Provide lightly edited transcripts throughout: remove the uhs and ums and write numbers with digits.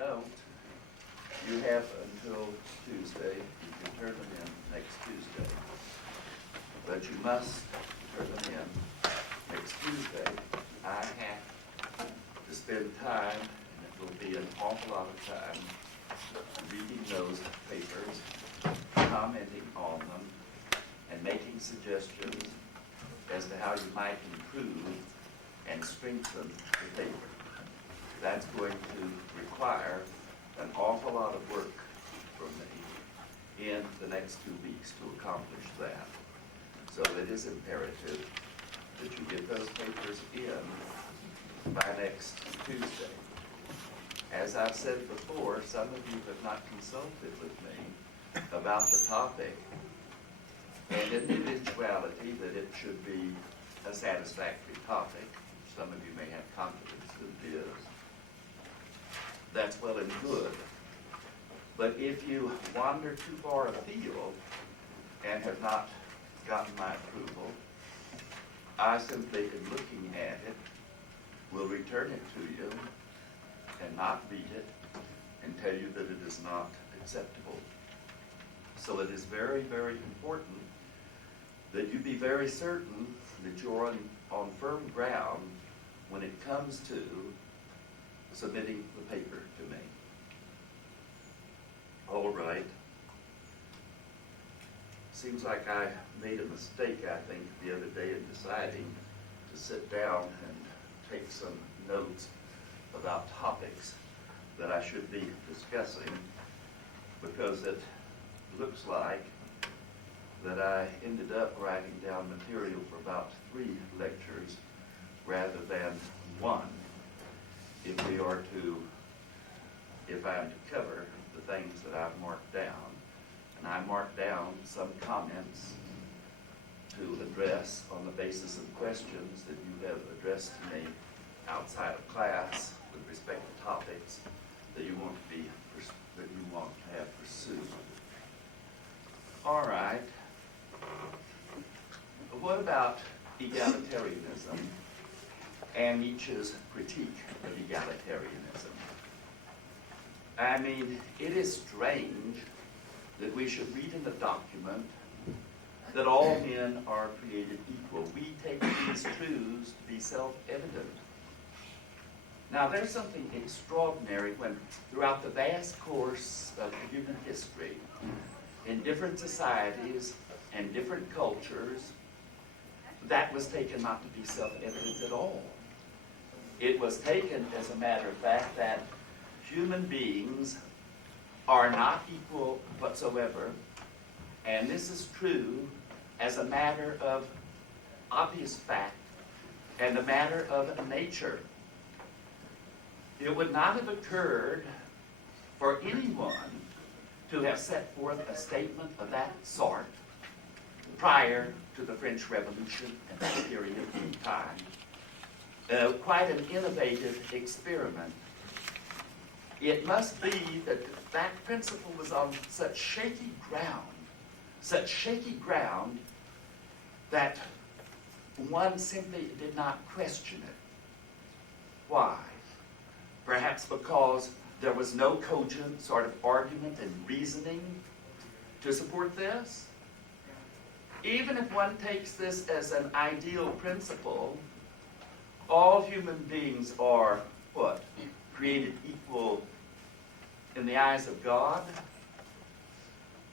don't, you have until Tuesday. You can turn them in next Tuesday. But you must turn them in next Tuesday. I have to spend time, and it will be an awful lot of time, reading those papers, commenting on them, and making suggestions as to how you might improve and strengthen the paper. That's going to require an awful lot of work from me in the next 2 weeks to accomplish that. So it is imperative that you get those papers in by next Tuesday. As I've said before, some of you have not consulted with me about the topic and in the eventuality that it should be a satisfactory topic. Some of you may have confidence that it is. That's well and good. But if you wander too far afield and have not gotten my approval, I simply, in looking at it, will return it to you and not read it and tell you that it is not acceptable. So it is very, very important that you be very certain that you're on firm ground when it comes to submitting the paper to me. All right. Seems like I made a mistake, I think, the other day in deciding to sit down and take some notes about topics that I should be discussing, because it looks like that I ended up writing down material for about 3 lectures rather than 1 if I'm to cover the things that I've marked down. And I marked down some comments to address on the basis of questions that you have addressed to me outside of class with respect to topics that you want to have pursued. All right. What about egalitarianism and Nietzsche's critique of egalitarianism? I mean, it is strange that we should read in the document that all men are created equal. We take these truths to be self-evident. Now, there's something extraordinary when, throughout the vast course of human history, in different societies and different cultures, that was taken not to be self-evident at all. It was taken, as a matter of fact, that human beings are not equal whatsoever, and this is true as a matter of obvious fact and a matter of nature. It would not have occurred for anyone to have set forth a statement of that sort prior to the French Revolution and that period of time. Quite an innovative experiment. It must be that that principle was on such shaky ground that one simply did not question it. Why? Perhaps because there was no cogent sort of argument and reasoning to support this? Even if one takes this as an ideal principle, all human beings are what? Created equal in the eyes of God?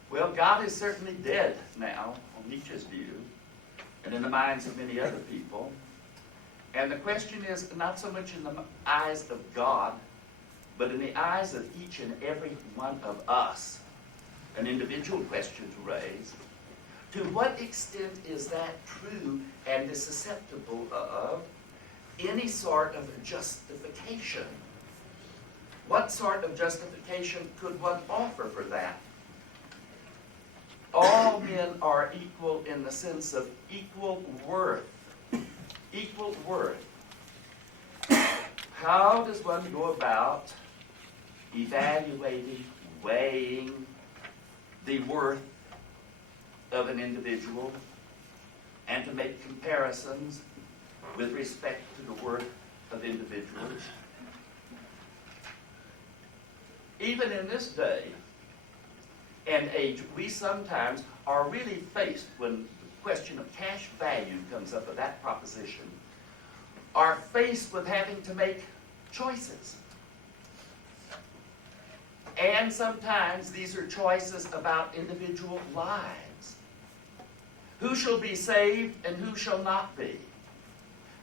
Well, God is certainly dead now, on Nietzsche's view, and in the minds of many other people. And the question is not so much in the eyes of God, but in the eyes of each and every one of us. An individual question to raise. To what extent is that true and is susceptible of any sort of justification? What sort of justification could one offer for that? All men are equal in the sense of equal worth. Equal worth. How does one go about evaluating, weighing the worth of an individual and to make comparisons with respect to the worth of individuals? even in this day and age, we sometimes are really faced, when the question of cash value comes up, of that proposition, are faced with having to make choices. And sometimes these are choices about individual lives. Who shall be saved and who shall not be?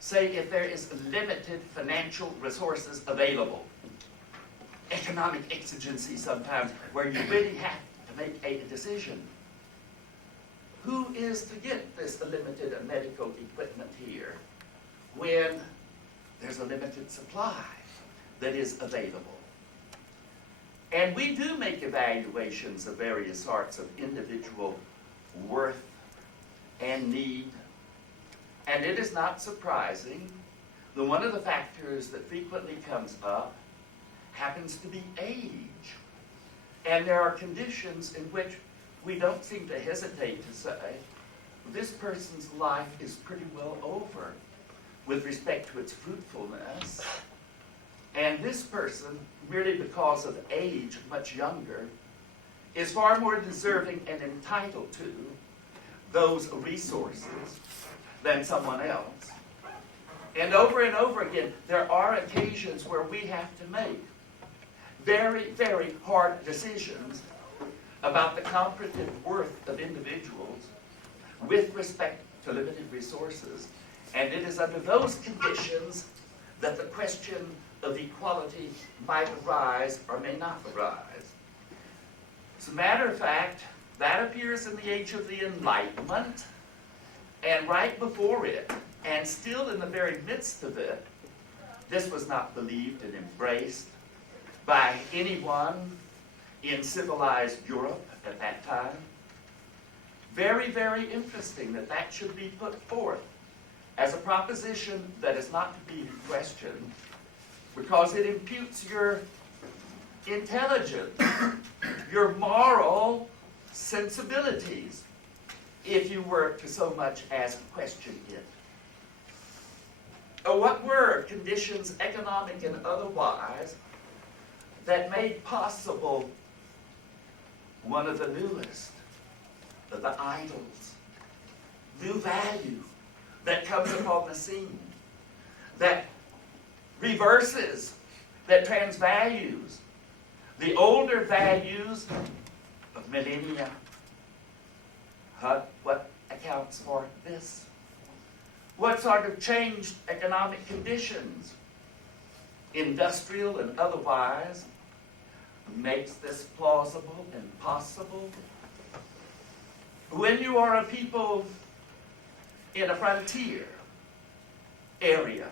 Say if there is limited financial resources available. Economic exigency sometimes where you really have to make a decision. Who is to get this limited medical equipment here when there's a limited supply that is available? And we do make evaluations of various sorts of individual worth and need. And it is not surprising that one of the factors that frequently comes up happens to be age. And there are conditions in which we don't seem to hesitate to say, this person's life is pretty well over with respect to its fruitfulness. And this person, merely because of age, much younger, is far more deserving and entitled to those resources than someone else. And over again, there are occasions where we have to make very, very hard decisions about the comparative worth of individuals with respect to limited resources. And it is under those conditions that the question of equality might arise or may not arise. As a matter of fact, that appears in the age of the Enlightenment, and right before it, and still in the very midst of it, this was not believed and embraced by anyone in civilized Europe at that time. Very, very interesting that that should be put forth as a proposition that is not to be questioned, because it imputes your intelligence, your moral sensibilities, if you were to so much as question it. What were conditions, economic and otherwise, that made possible one of the newest of the idols, new value that comes upon the scene, that reverses, that transvalues the older values of millennia? What accounts for this? What sort of changed economic conditions, industrial and otherwise, makes this plausible and possible? When you are a people in a frontier area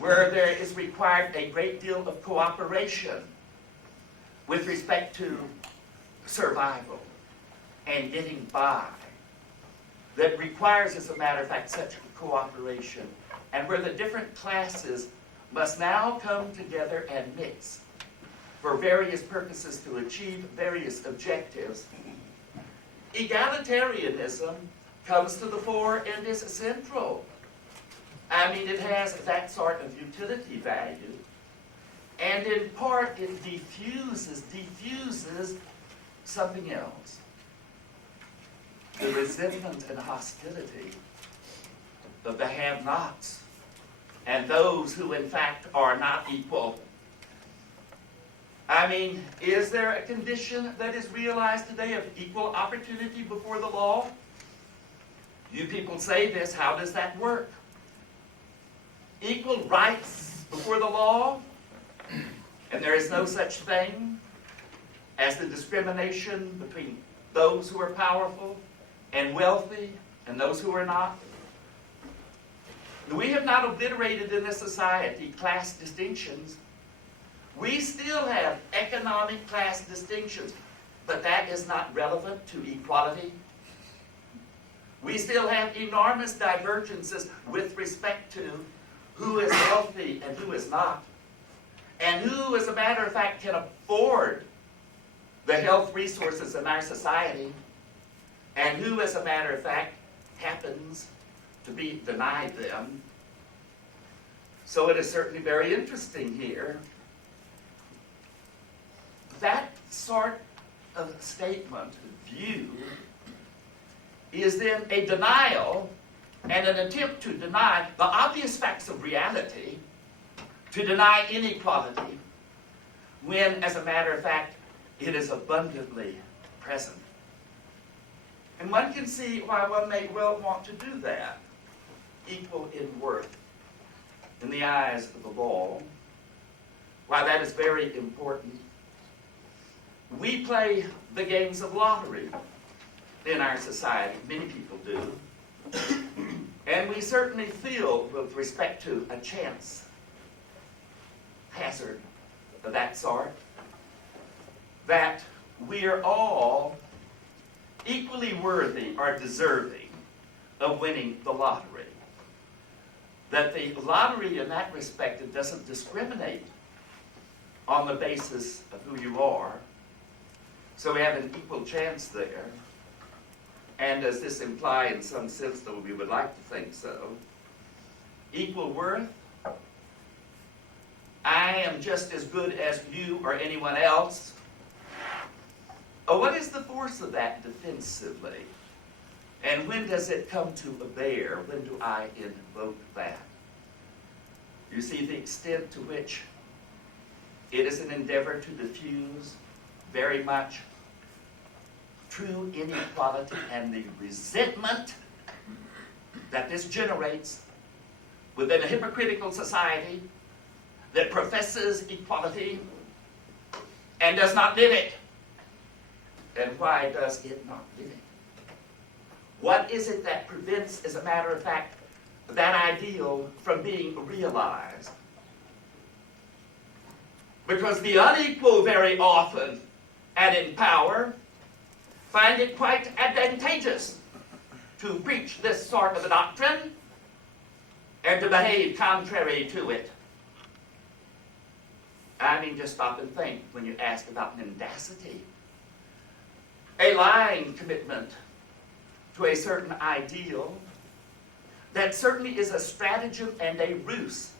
where there is required a great deal of cooperation with respect to survival and getting by, that requires, as a matter of fact, such cooperation, and where the different classes must now come together and mix for various purposes to achieve various objectives, egalitarianism comes to the fore and is central. I mean, it has that sort of utility value, and in part it diffuses something else. The resentment and hostility of the have-nots and those who in fact are not equal. I mean, is there a condition that is realized today of equal opportunity before the law? You people say this, how does that work? Equal rights before the law? And there is no such thing as the discrimination between those who are powerful and wealthy and those who are not? We have not obliterated in this society class distinctions. We still have economic class distinctions, but that is not relevant to equality. We still have enormous divergences with respect to who is healthy and who is not, and who, as a matter of fact, can afford the health resources in our society, and who, as a matter of fact, happens to be denied them. So it is certainly very interesting here that sort of statement, view, is then a denial and an attempt to deny the obvious facts of reality, to deny inequality, when, as a matter of fact, it is abundantly present. And one can see why one may well want to do that. Equal in worth in the eyes of the law. Why that is very important. We play the games of lottery in our society. Many people do. And we certainly feel, with respect to a chance hazard of that sort, that we are all equally worthy or deserving of winning the lottery. That the lottery in that respect, it doesn't discriminate on the basis of who you are. So we have an equal chance there. And does this imply in some sense, though we would like to think so, equal worth? I am just as good as you or anyone else. Oh, what is the force of that defensively? And when does it come to bear? When do I invoke that? You see the extent to which it is an endeavor to diffuse very much true inequality and the resentment that this generates within a hypocritical society that professes equality and does not live it. And why does it not live it? What is it that prevents, as a matter of fact, that ideal from being realized? Because the unequal very often, and in power, find it quite advantageous to preach this sort of a doctrine and to behave contrary to it. I mean, just stop and think when you ask about mendacity. A lying commitment to a certain ideal that certainly is a stratagem and a ruse,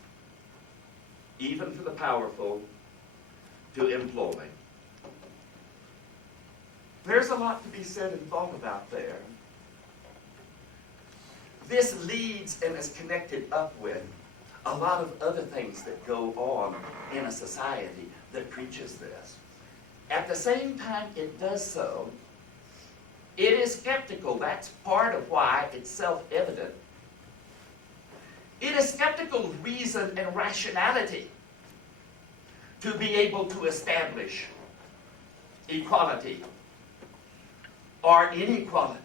even for the powerful to employ. There's a lot to be said and thought about there. This leads and is connected up with a lot of other things that go on in a society that preaches this. At the same time it does so, it is skeptical. That's part of why it's self-evident. It is skeptical of reason and rationality to be able to establish equality or inequality.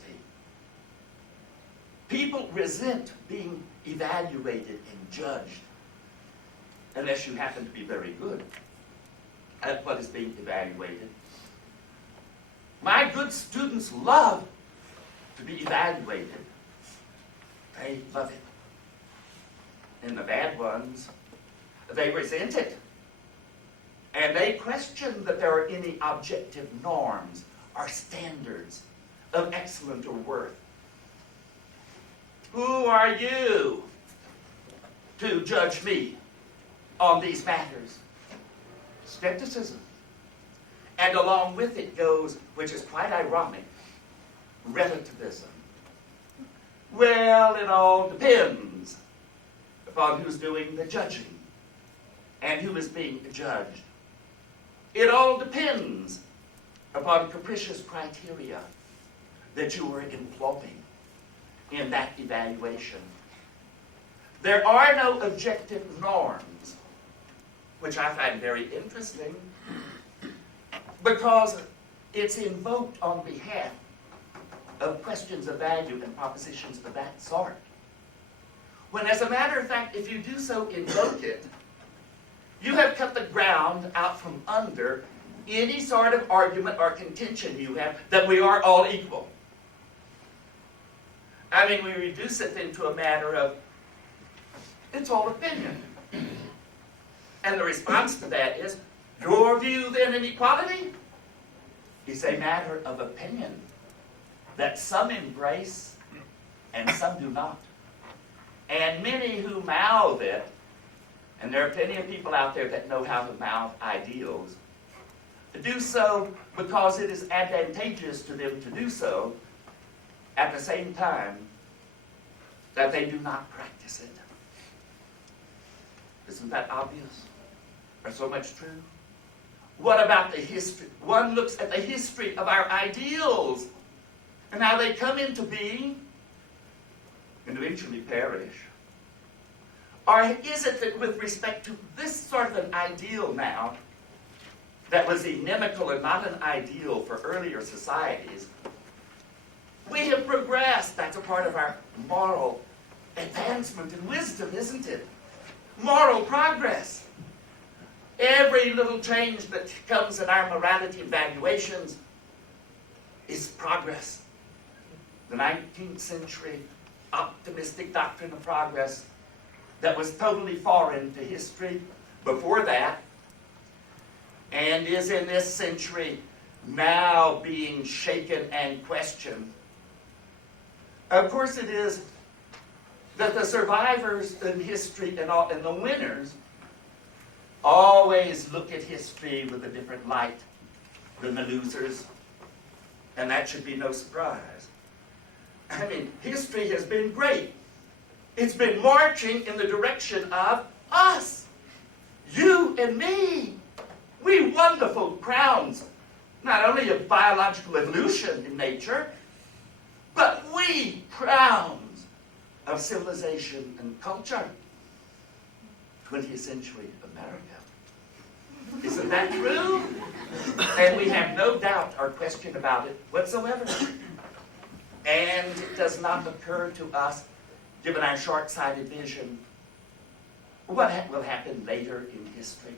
People resent being evaluated and judged unless you happen to be very good at what is being evaluated. My good students love to be evaluated. They love it. And the bad ones, they resent it. And they question that there are any objective norms or standards of excellence or worth. Who are you to judge me on these matters? Skepticism. And along with it goes, which is quite ironic, relativism. Well, it all depends upon who's doing the judging and who is being judged. It all depends upon capricious criteria that you are employing in that evaluation. There are no objective norms, which I find very interesting, because it's invoked on behalf of questions of value and propositions of that sort. When, as a matter of fact, if you do so invoke it, you have cut the ground out from under any sort of argument or contention you have that we are all equal. I mean, we reduce it into a matter of, it's all opinion. And the response to that is, your view then in equality is a matter of opinion that some embrace and some do not. And many who mouth it, and there are plenty of people out there that know how to mouth ideals, do so because it is advantageous to them to do so, at the same time that they do not practice it. Isn't that obvious? Or so much true? What about the history? One looks at the history of our ideals and how they come into being and eventually perish. Or is it that with respect to this sort of an ideal now, that was inimical and not an ideal for earlier societies, we have progressed? That's a part of our moral advancement and wisdom, isn't it? Moral progress. Every little change that comes in our morality evaluations is progress. The 19th century optimistic doctrine of progress that was totally foreign to history before that, and is in this century now being shaken and questioned. Of course it is that the survivors in history and the winners always look at history with a different light than the losers, and that should be no surprise. I mean, history has been great. It's been marching in the direction of us, you and me. We wonderful crowns, not only of biological evolution in nature, but we crowns of civilization and culture. 20th century America. Isn't that true? And we have no doubt or question about it whatsoever. And it does not occur to us, given our short-sighted vision, what will happen later in history.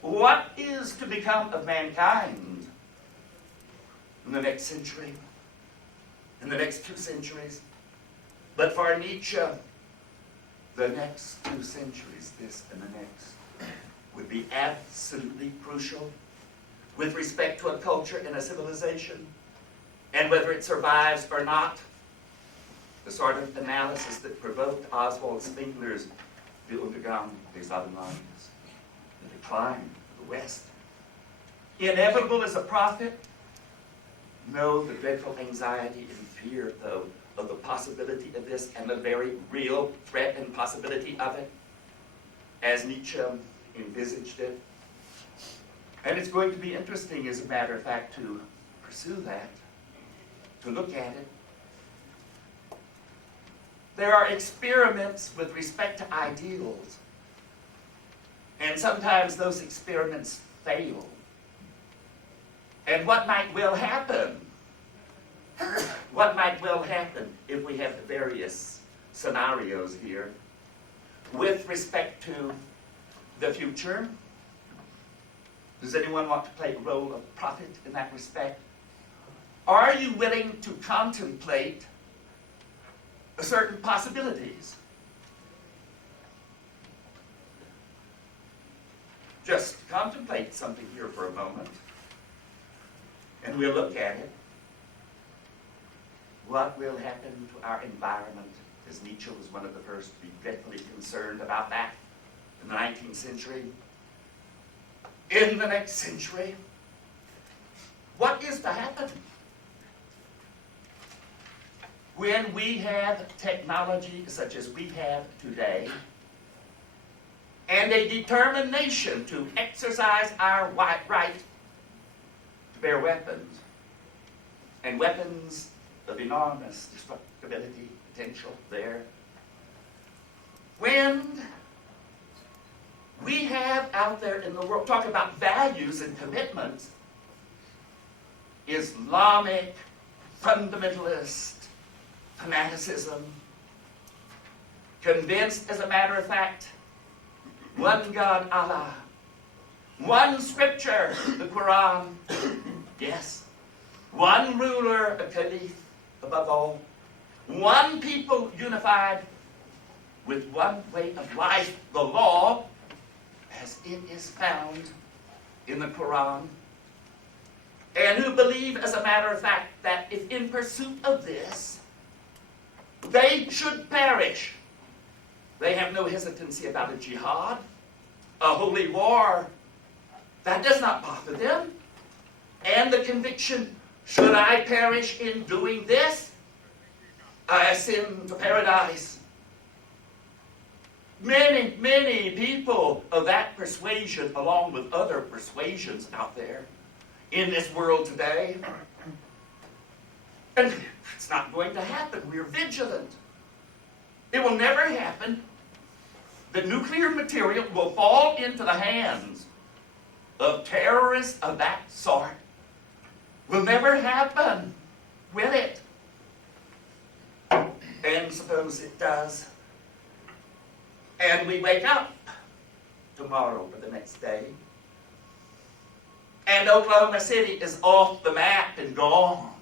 What is to become of mankind in the next century, in the next 2 centuries? But for Nietzsche, the next 2 centuries, this and the next, would be absolutely crucial with respect to a culture and a civilization, and whether it survives or not. The sort of analysis that provoked Oswald Spengler's Die Untergang des Abendlandes, the decline of the West. Inevitable as a prophet? No, the dreadful anxiety and fear, though, of the possibility of this and the very real threat and possibility of it, as Nietzsche envisaged it. And it's going to be interesting, as a matter of fact, to pursue that, to look at it. There are experiments with respect to ideals, and sometimes those experiments fail. And what might well happen? What might well happen if we have the various scenarios here with respect to the future? Does anyone want to play the role of prophet in that respect? Are you willing to contemplate certain possibilities? Just contemplate something here for a moment, and we'll look at it. What will happen to our environment? As Nietzsche was one of the first to be dreadfully concerned about that in the 19th century. In the next century, what is to happen? When we have technology such as we have today, and a determination to exercise our right to bear weapons, and weapons of enormous destructibility potential there, when we have out there in the world, talk about values and commitments, Islamic, fundamentalist, fanaticism, convinced, as a matter of fact, one God, Allah, one scripture, the Quran, yes, one ruler, a caliph, above all, one people unified with one way of life, the law, as it is found in the Quran, and who believe, as a matter of fact, that if in pursuit of this, they should perish. They have no hesitancy about a jihad, a holy war, That does not bother them. And the conviction, should I perish in doing this, I ascend to paradise. Many, many people of that persuasion, along with other persuasions out there in this world today. And it's not going to happen. We're vigilant. It will never happen. The nuclear material will fall into the hands of terrorists of that sort. Will never happen. Will it? And suppose it does. And we wake up tomorrow or the next day, and Oklahoma City is off the map and gone.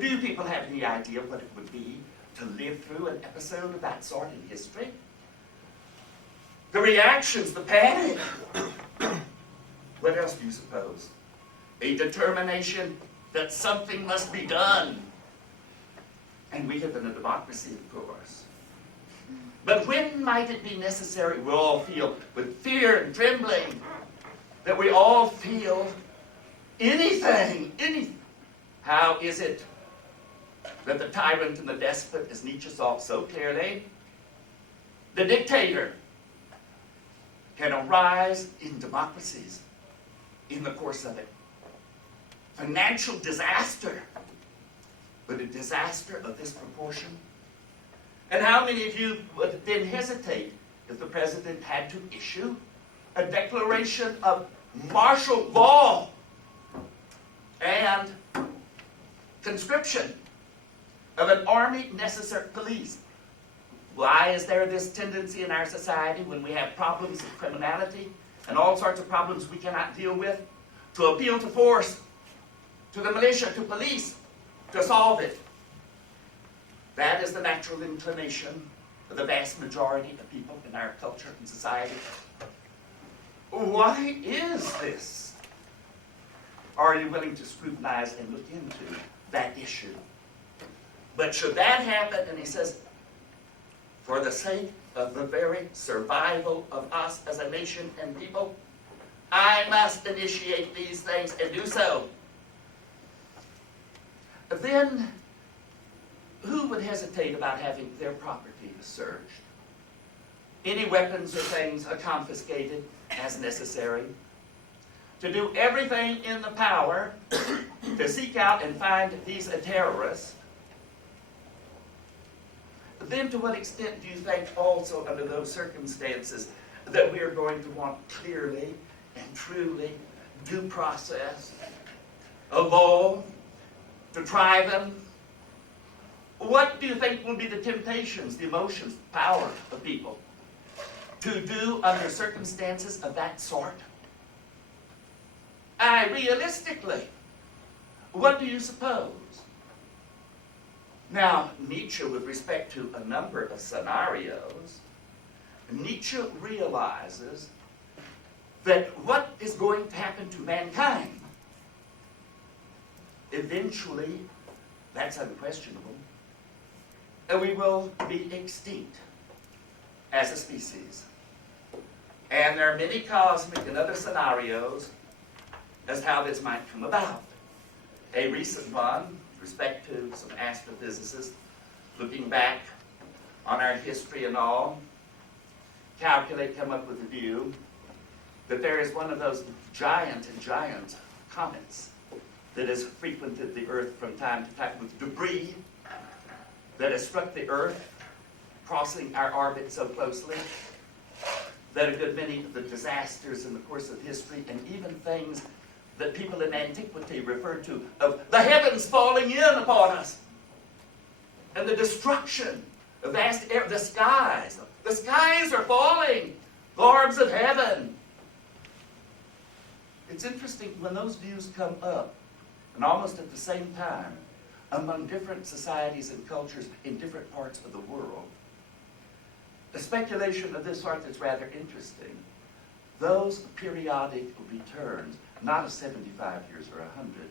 Do you people have any idea what it would be to live through an episode of that sort in history? The reactions, the panic. What else do you suppose? A determination that something must be done. And we live in a democracy, of course. But when might it be necessary? We all feel with fear and trembling that we all feel anything. How is it that the tyrant and the despot, as Nietzsche saw so clearly, the dictator, can arise in democracies in the course of it? Financial disaster, but a disaster of this proportion. And how many of you would then hesitate if the president had to issue a declaration of martial law and conscription of an army necessary police? Why is there this tendency in our society when we have problems of criminality and all sorts of problems we cannot deal with to appeal to force, to the militia, to police, to solve it? That is the natural inclination of the vast majority of people in our culture and society. Why is this? Are you willing to scrutinize and look into that issue? But should that happen, and he says, for the sake of the very survival of us as a nation and people, I must initiate these things and do so. Then, who would hesitate about having their property searched? Any weapons or things are confiscated as necessary. To do everything in the power to seek out and find these terrorists. Then to what extent do you think also under those circumstances that we are going to want clearly and truly due process, a law to try them? What do you think will be the temptations, the emotions, the power of people to do under circumstances of that sort? Realistically, what do you suppose? Now, Nietzsche, with respect to a number of scenarios, Nietzsche realizes that what is going to happen to mankind, eventually, that's unquestionable, and we will be extinct as a species. And there are many cosmic and other scenarios as how this might come about. A recent one, with respect to some astrophysicists, looking back on our history and all, come up with the view that there is one of those giant comets that has frequented the Earth from time to time with debris that has struck the Earth, crossing our orbit so closely that a good many of the disasters in the course of history, and even things that people in antiquity referred to of the heavens falling in upon us, and the destruction of vast air, the skies are falling, the orbs of heaven. It's interesting when those views come up, and almost at the same time, among different societies and cultures in different parts of the world. A speculation of this sort that's rather interesting. Those periodic returns, not of 75 years or 100,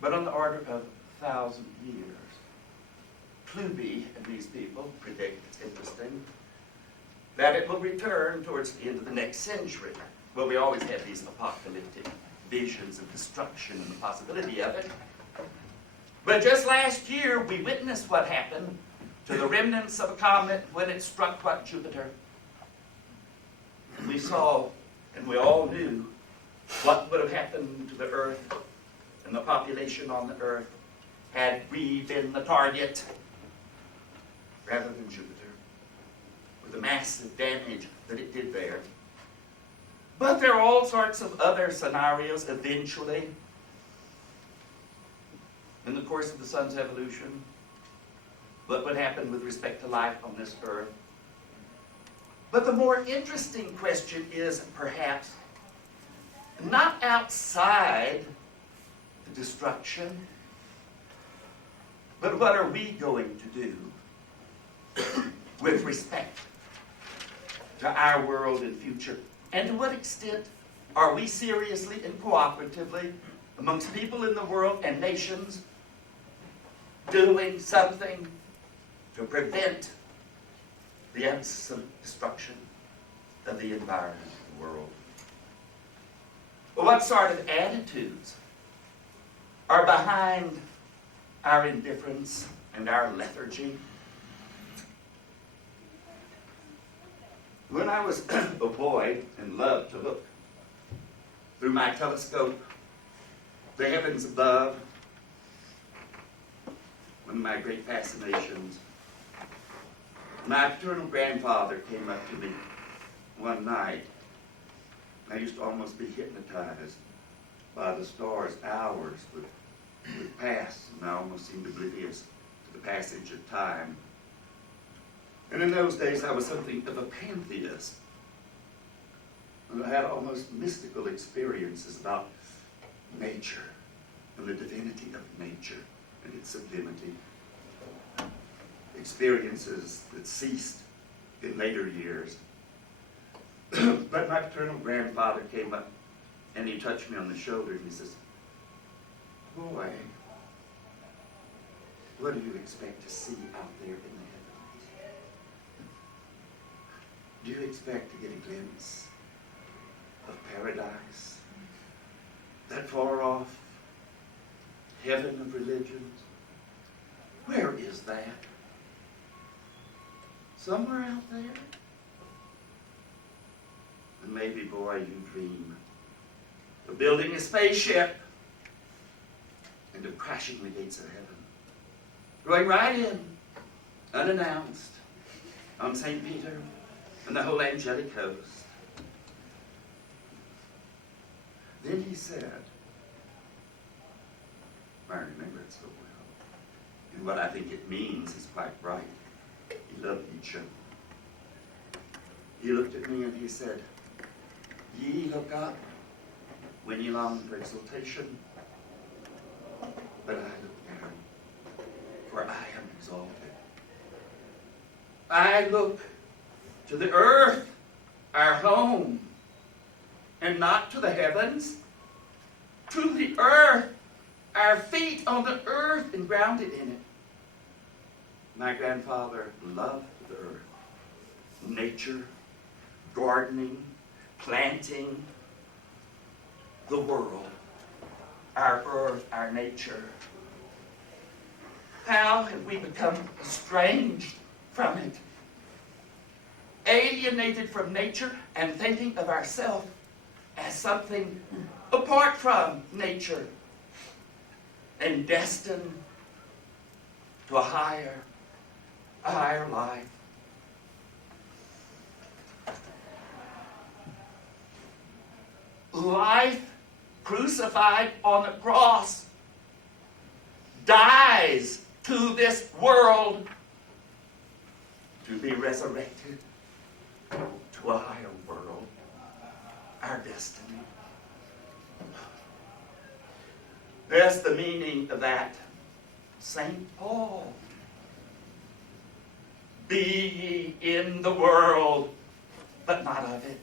but on the order of 1,000 years. Klube and these people predict, it's interesting, that it will return towards the end of the next century. Well, we always have these apocalyptic visions of destruction and the possibility of it. But just last year, we witnessed what happened to the remnants of a comet when it struck Jupiter. We saw, and we all knew, what would have happened to the Earth and the population on the Earth had we been the target rather than Jupiter, with the massive damage that it did there. But there are all sorts of other scenarios eventually in the course of the sun's evolution. What would happen with respect to life on this Earth? But the more interesting question is perhaps not outside the destruction, but what are we going to do with respect to our world and future? And to what extent are we seriously and cooperatively amongst people in the world and nations doing something to prevent the absolute destruction of the environment and the world? Well, what sort of attitudes are behind our indifference and our lethargy? When I was a boy and loved to look through my telescope, the heavens above, one of my great fascinations, my paternal grandfather came up to me one night. I used to almost be hypnotized by the stars. Hours would pass, and I almost seemed oblivious to the passage of time. And in those days, I was something of a pantheist. And I had almost mystical experiences about nature and the divinity of nature and its sublimity. Experiences that ceased in later years. But my paternal grandfather came up and he touched me on the shoulder and he says, "Boy, what do you expect to see out there in the heavens? Do you expect to get a glimpse of paradise? That far off heaven of religions? Where is that? Somewhere out there? And maybe, boy, you dream of building a spaceship and of crashing the gates of heaven, going right in, unannounced, on St. Peter and the whole angelic host." Then he said, I remember it so well, and what I think it means is quite right. He loved Nietzsche. He looked at me and he said, "Ye look up when ye long for exaltation, but I look down, for I am exalted. I look to the earth, our home, and not to the heavens. To the earth, our feet on the earth and grounded in it." My grandfather loved the earth, nature, gardening, planting, the world, our earth, our nature. How have we become estranged from it? Alienated from nature and thinking of ourselves as something apart from nature and destined to a higher life. Life crucified on the cross dies to this world to be resurrected to a higher world, our destiny. That's the meaning of that. St. Paul. Be ye in the world, but not of it.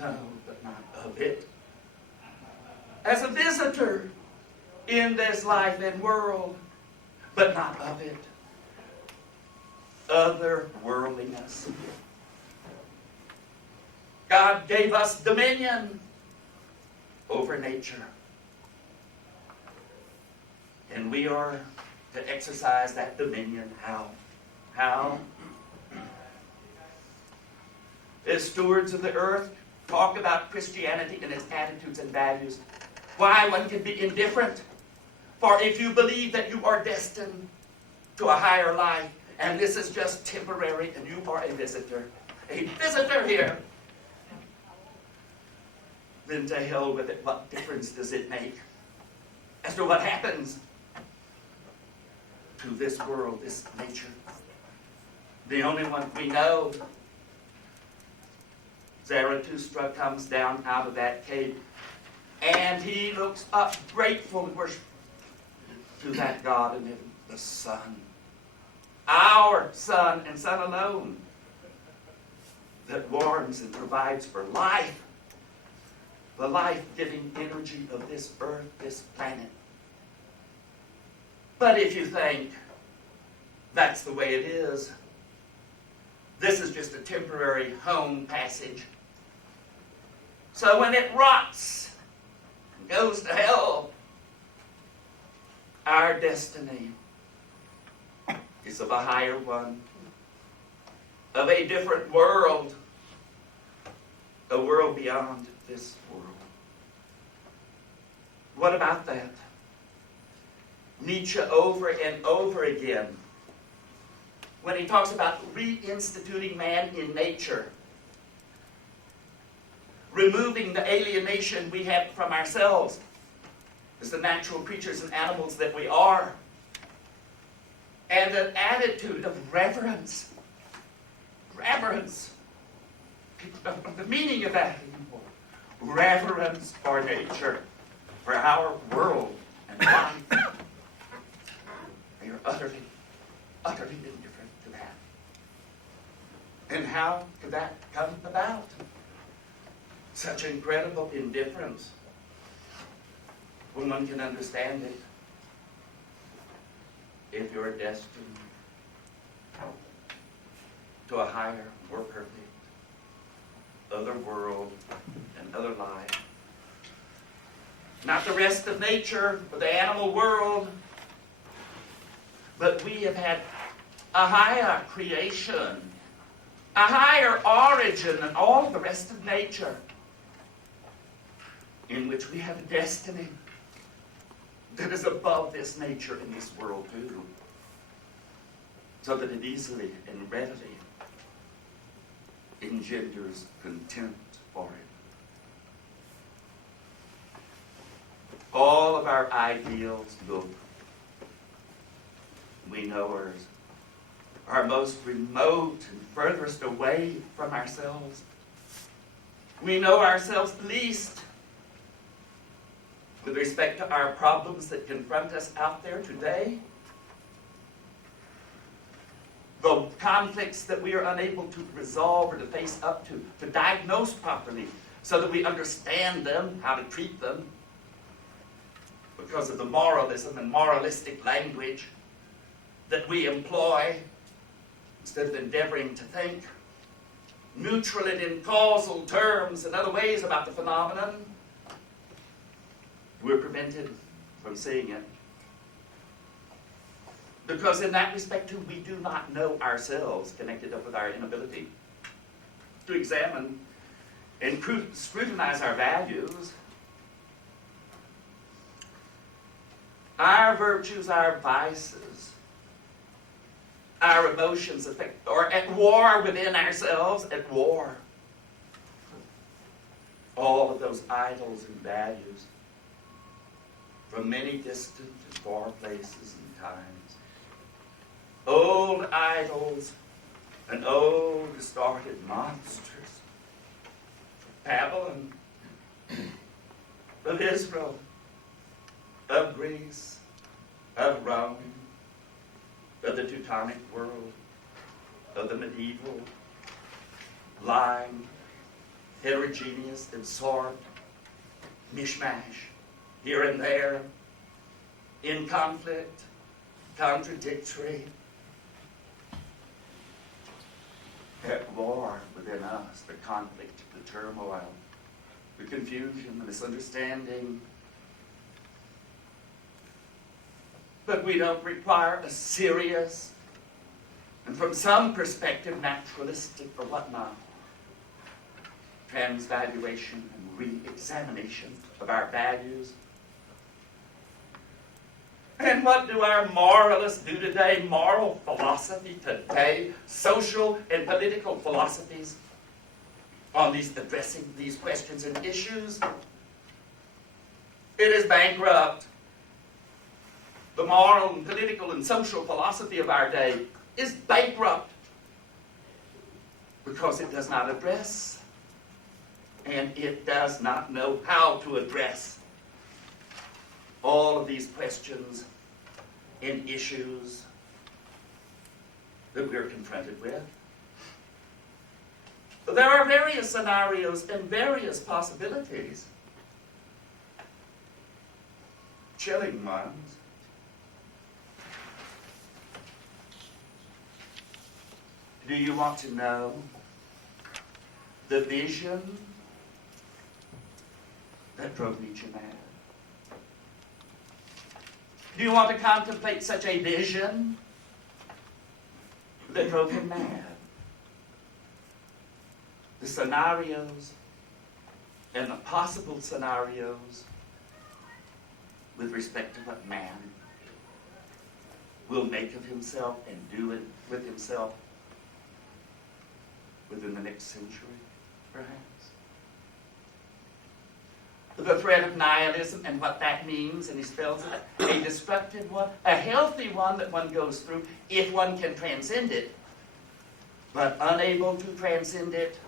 No, but not of it. As a visitor in this life and world, but not of it. otherworldliness. God gave us dominion over nature. And we are to exercise that dominion. How? How? As stewards of the earth, talk about Christianity and its attitudes and values. Why one can be indifferent. For if you believe that you are destined to a higher life, and this is just temporary, and you are a visitor here, then to hell with it. What difference does it make as to what happens to this world, this nature? The only one we know, Zarathustra comes down out of that cave, and he looks up grateful and worship to that God in heaven, the Son. Our Son, and Son alone, that warms and provides for life, the life-giving energy of this earth, this planet. But if you think that's the way it is, this is just a temporary home passage. So when it rots and goes to hell, our destiny is of a higher one, of a different world, a world beyond this world. What about that? Nietzsche over and over again, when he talks about reinstituting man in nature, removing the alienation we have from ourselves as the natural creatures and animals that we are, and an attitude of reverence. Reverence. People don't know the meaning of that anymore. Reverence for nature, for our world and life. They are utterly indifferent to that. And how could that come about? Such incredible indifference, when one can understand it. If you're destined to a higher, more perfect, other world and other life. Not the rest of nature or the animal world, but we have had a higher creation, a higher origin than all the rest of nature, in which we have a destiny that is above this nature and this world too, so that it easily and readily engenders contempt for it. All of our ideals look, we know are most remote and furthest away from ourselves. We know ourselves least with respect to our problems that confront us out there today. The conflicts that we are unable to resolve or to face up to diagnose properly so that we understand them, how to treat them, because of the moralism and moralistic language that we employ instead of endeavoring to think neutral and in causal terms and other ways about the phenomenon. We're prevented from seeing it. Because in that respect, too, we do not know ourselves, connected up with our inability to examine and scrutinize our values, our virtues, our vices, our emotions are at war within ourselves, at war. All of those idols and values from many distant and far places and times. Old idols and old distorted monsters. Babylon, of Israel, of Greece, of Rome, of the Teutonic world, of the medieval, lying, heterogeneous, absorbed, mishmash, here and there, in conflict, contradictory, at war within us, the conflict, the turmoil, the confusion, the misunderstanding. But we don't require a serious, and from some perspective, naturalistic or whatnot, transvaluation and re-examination of our values. And what do our moralists do today? Moral philosophy today, social and political philosophies on addressing these questions and issues. It is bankrupt. The moral and political and social philosophy of our day is bankrupt because it does not address and it does not know how to address all of these questions and issues that we're confronted with. There are various scenarios and various possibilities, chilling ones. Do you want to know the vision that drove Nietzsche mad? Do you want to contemplate such a vision that drove him mad? The scenarios and the possible scenarios with respect to what man will make of himself and do it with himself within the next century, perhaps. The threat of nihilism and what that means, and he spells it, a destructive one, a healthy one that one goes through if one can transcend it, but unable to transcend it,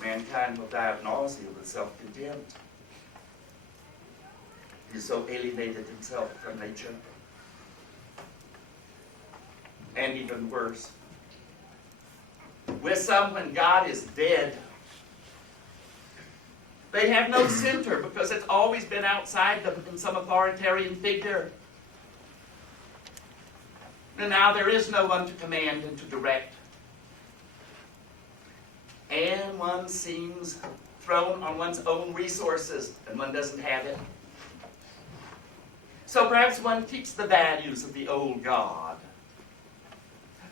mankind will die of nausea with self-contempt. He's so alienated himself from nature. And even worse, with some, when God is dead, they have no center because it's always been outside them in some authoritarian figure. And now there is no one to command and to direct. And one seems thrown on one's own resources, and one doesn't have it. So perhaps one keeps the values of the old God,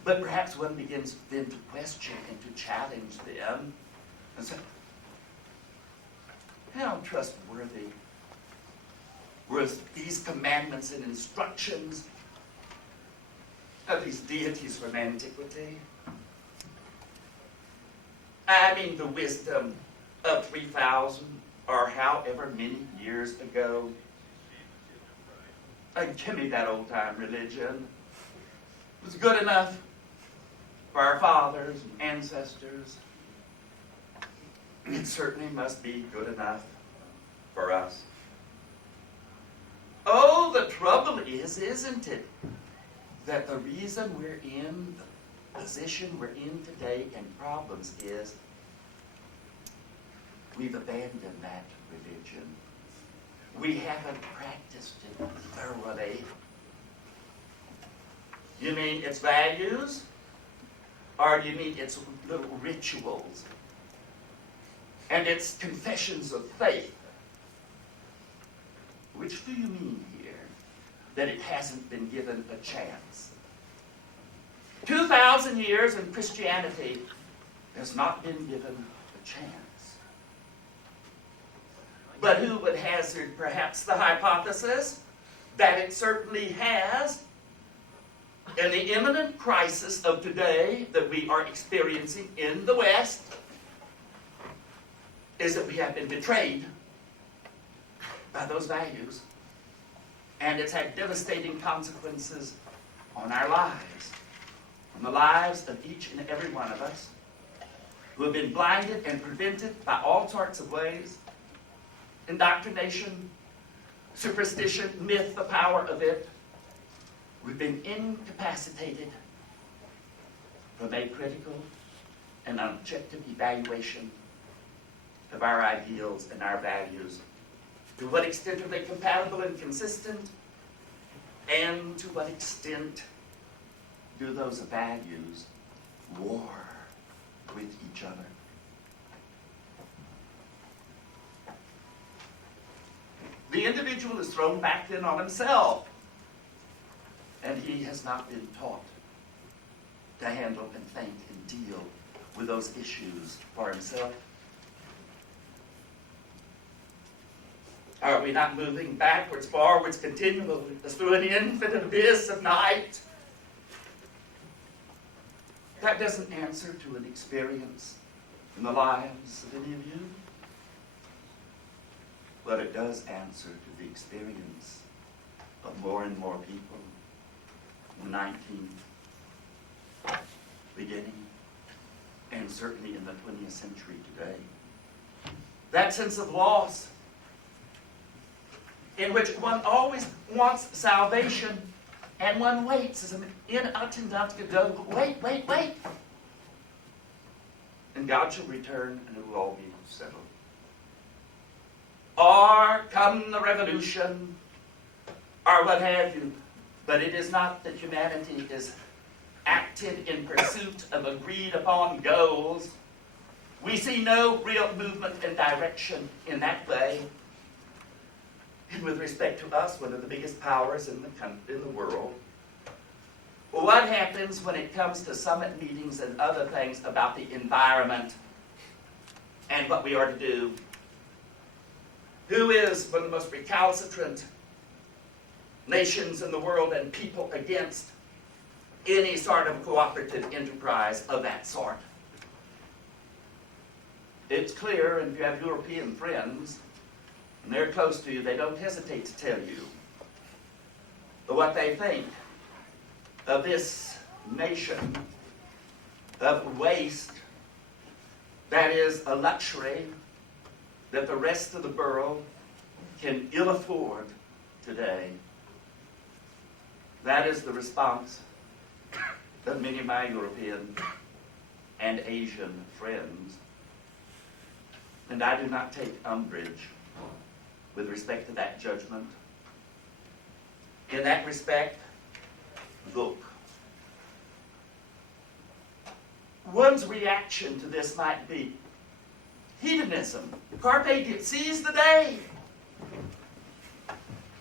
but perhaps one begins then to question and to challenge them and say, how trustworthy were these commandments and instructions of these deities from antiquity? I mean, the wisdom of 3,000 or however many years ago. Give me that old-time religion. It was good enough for our fathers and ancestors. It certainly must be good enough for us. Oh, the trouble is, isn't it, that the reason we're in the position we're in today and problems is we've abandoned that religion. We haven't practiced it thoroughly. You mean its values? Or do you mean its little rituals? And its confessions of faith? Which do you mean here? That it hasn't been given a chance? 2,000 years in Christianity has not been given a chance. But who would hazard perhaps the hypothesis that it certainly has? And the imminent crisis of today that we are experiencing in the West is that we have been betrayed by those values. And it's had devastating consequences on our lives, on the lives of each and every one of us, who have been blinded and prevented by all sorts of ways. Indoctrination, superstition, myth, the power of it. We've been incapacitated from a critical and objective evaluation of our ideals and our values. To what extent are they compatible and consistent? And to what extent do those values war with each other. The individual is thrown back then on himself, and he has not been taught to handle and think and deal with those issues for himself. Are we not moving backwards, forwards, continually through an infinite abyss of night? That doesn't answer to an experience in the lives of any of you. But it does answer to the experience of more and more people in the 19th beginning, and certainly in the 20th century today. That sense of loss, in which one always wants salvation, and one waits as an inattendant Godot. Wait. And God shall return, and it will all be settled. Or come the revolution, or what have you. But it is not that humanity is acted in pursuit of agreed upon goals. We see no real movement and direction in that way. And with respect to us, one of the biggest powers in the world, what happens when it comes to summit meetings and other things about the environment and what we are to do? Who is one of the most recalcitrant nations in the world and people against any sort of cooperative enterprise of that sort? It's clear, and if you have European friends, and they're close to you, they don't hesitate to tell you what they think of this nation of waste that is a luxury that the rest of the world can ill afford today. That is the response of many of my European and Asian friends. And I do not take umbrage with respect to that judgment. In that respect, look. One's reaction to this might be hedonism. Carpe diem, seize the day.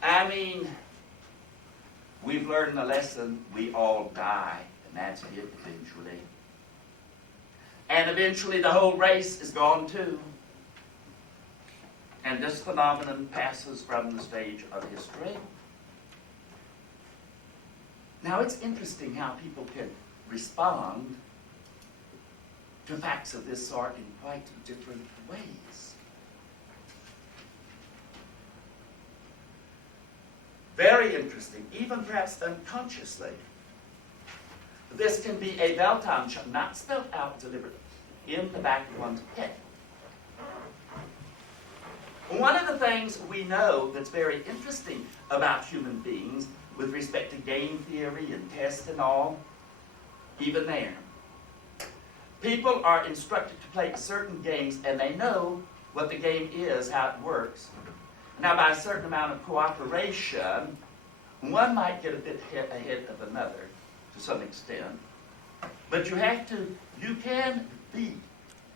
I mean, we've learned the lesson, we all die, and that's it eventually. And eventually the whole race is gone too. And this phenomenon passes from the stage of history. Now it's interesting how people can respond to facts of this sort in quite different ways. Very interesting, even perhaps unconsciously. This can be a Weltanschauung, not spelled out deliberately, in the back of one's head. One of the things we know that's very interesting about human beings with respect to game theory and tests and all, even there, people are instructed to play certain games and they know what the game is, how it works. Now, by a certain amount of cooperation, one might get a bit ahead of another to some extent. But you can beat,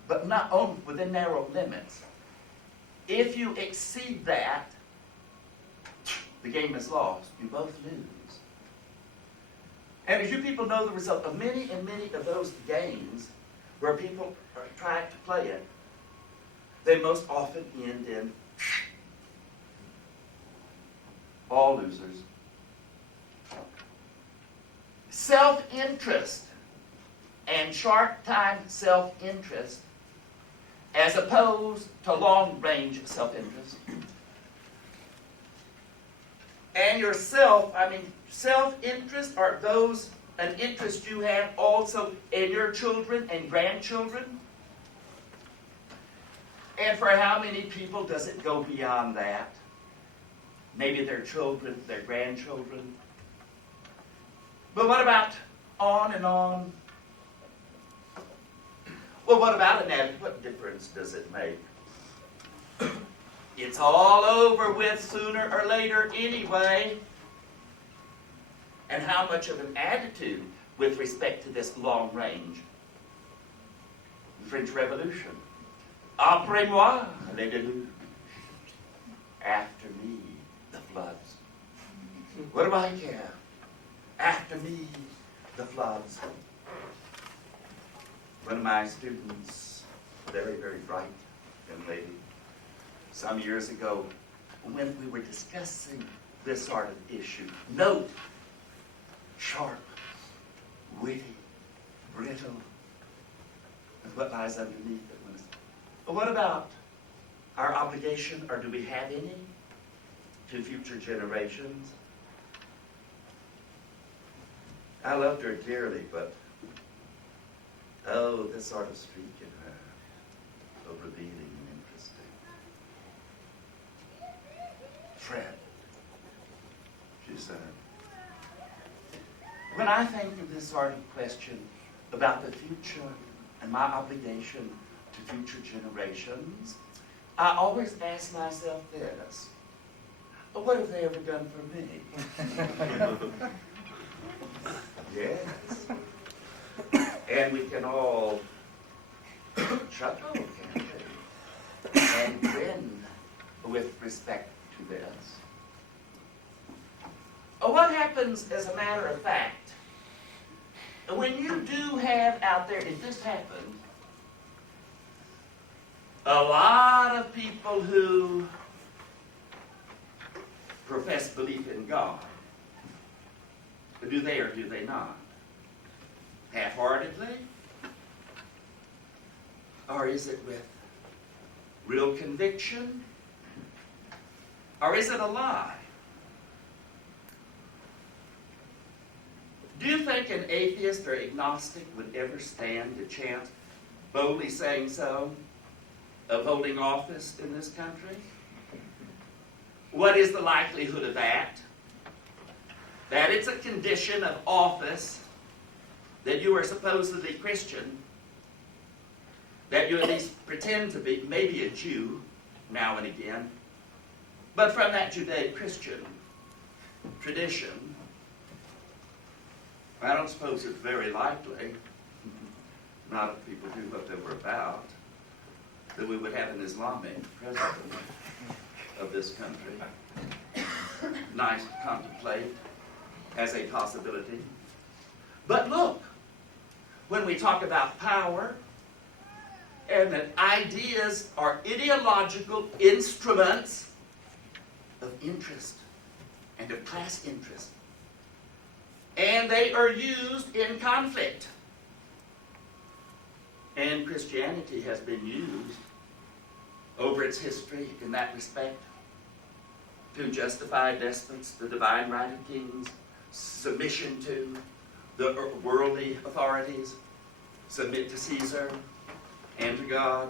but not only within narrow limits. If you exceed that, the game is lost. You both lose. And as you people know the result of many and many of those games where people try to play it, they most often end in all losers. Self-interest and short-time self-interest as opposed to long-range self-interest. And your self-interest are those, an interest you have also in your children and grandchildren. And for how many people does it go beyond that? Maybe their children, their grandchildren. But what about on and on? Well, what about an addict? What difference does it make? It's all over with sooner or later anyway. And how much of an attitude with respect to this long range the French Revolution. Après moi, les déluges. After me, the floods. What do I care? After me, the floods. One of my students, very, very bright young lady, some years ago, when we were discussing this sort of issue, note, sharp, witty, brittle, and what lies underneath it. But what about our obligation, or do we have any, to future generations? I loved her dearly, but oh, this sort of streak in her, so revealing and interesting. Fred, she said, when I think of this sort of question about the future and my obligation to future generations, I always ask myself this: what have they ever done for me? Yes. And we can all chuckle, can't we? And grin with respect to this. What happens, as a matter of fact, when you do have out there, if this happened, a lot of people who profess belief in God, do they or do they not? Half-heartedly? Or is it with real conviction? Or is it a lie? Do you think an atheist or agnostic would ever stand a chance, boldly saying so, of holding office in this country? What is the likelihood of that? That it's a condition of office that you are supposedly Christian, that you at least pretend to be, maybe a Jew now and again, but from that Judeo-Christian tradition, I don't suppose it's very likely, not if people knew what they were about, that we would have an Islamic president of this country. Nice to contemplate as a possibility. But look, when we talk about power, and that ideas are ideological instruments of interest and of class interest, and they are used in conflict. And Christianity has been used over its history in that respect to justify despots, the divine right of kings, submission to the worldly authorities, submit to Caesar and to God,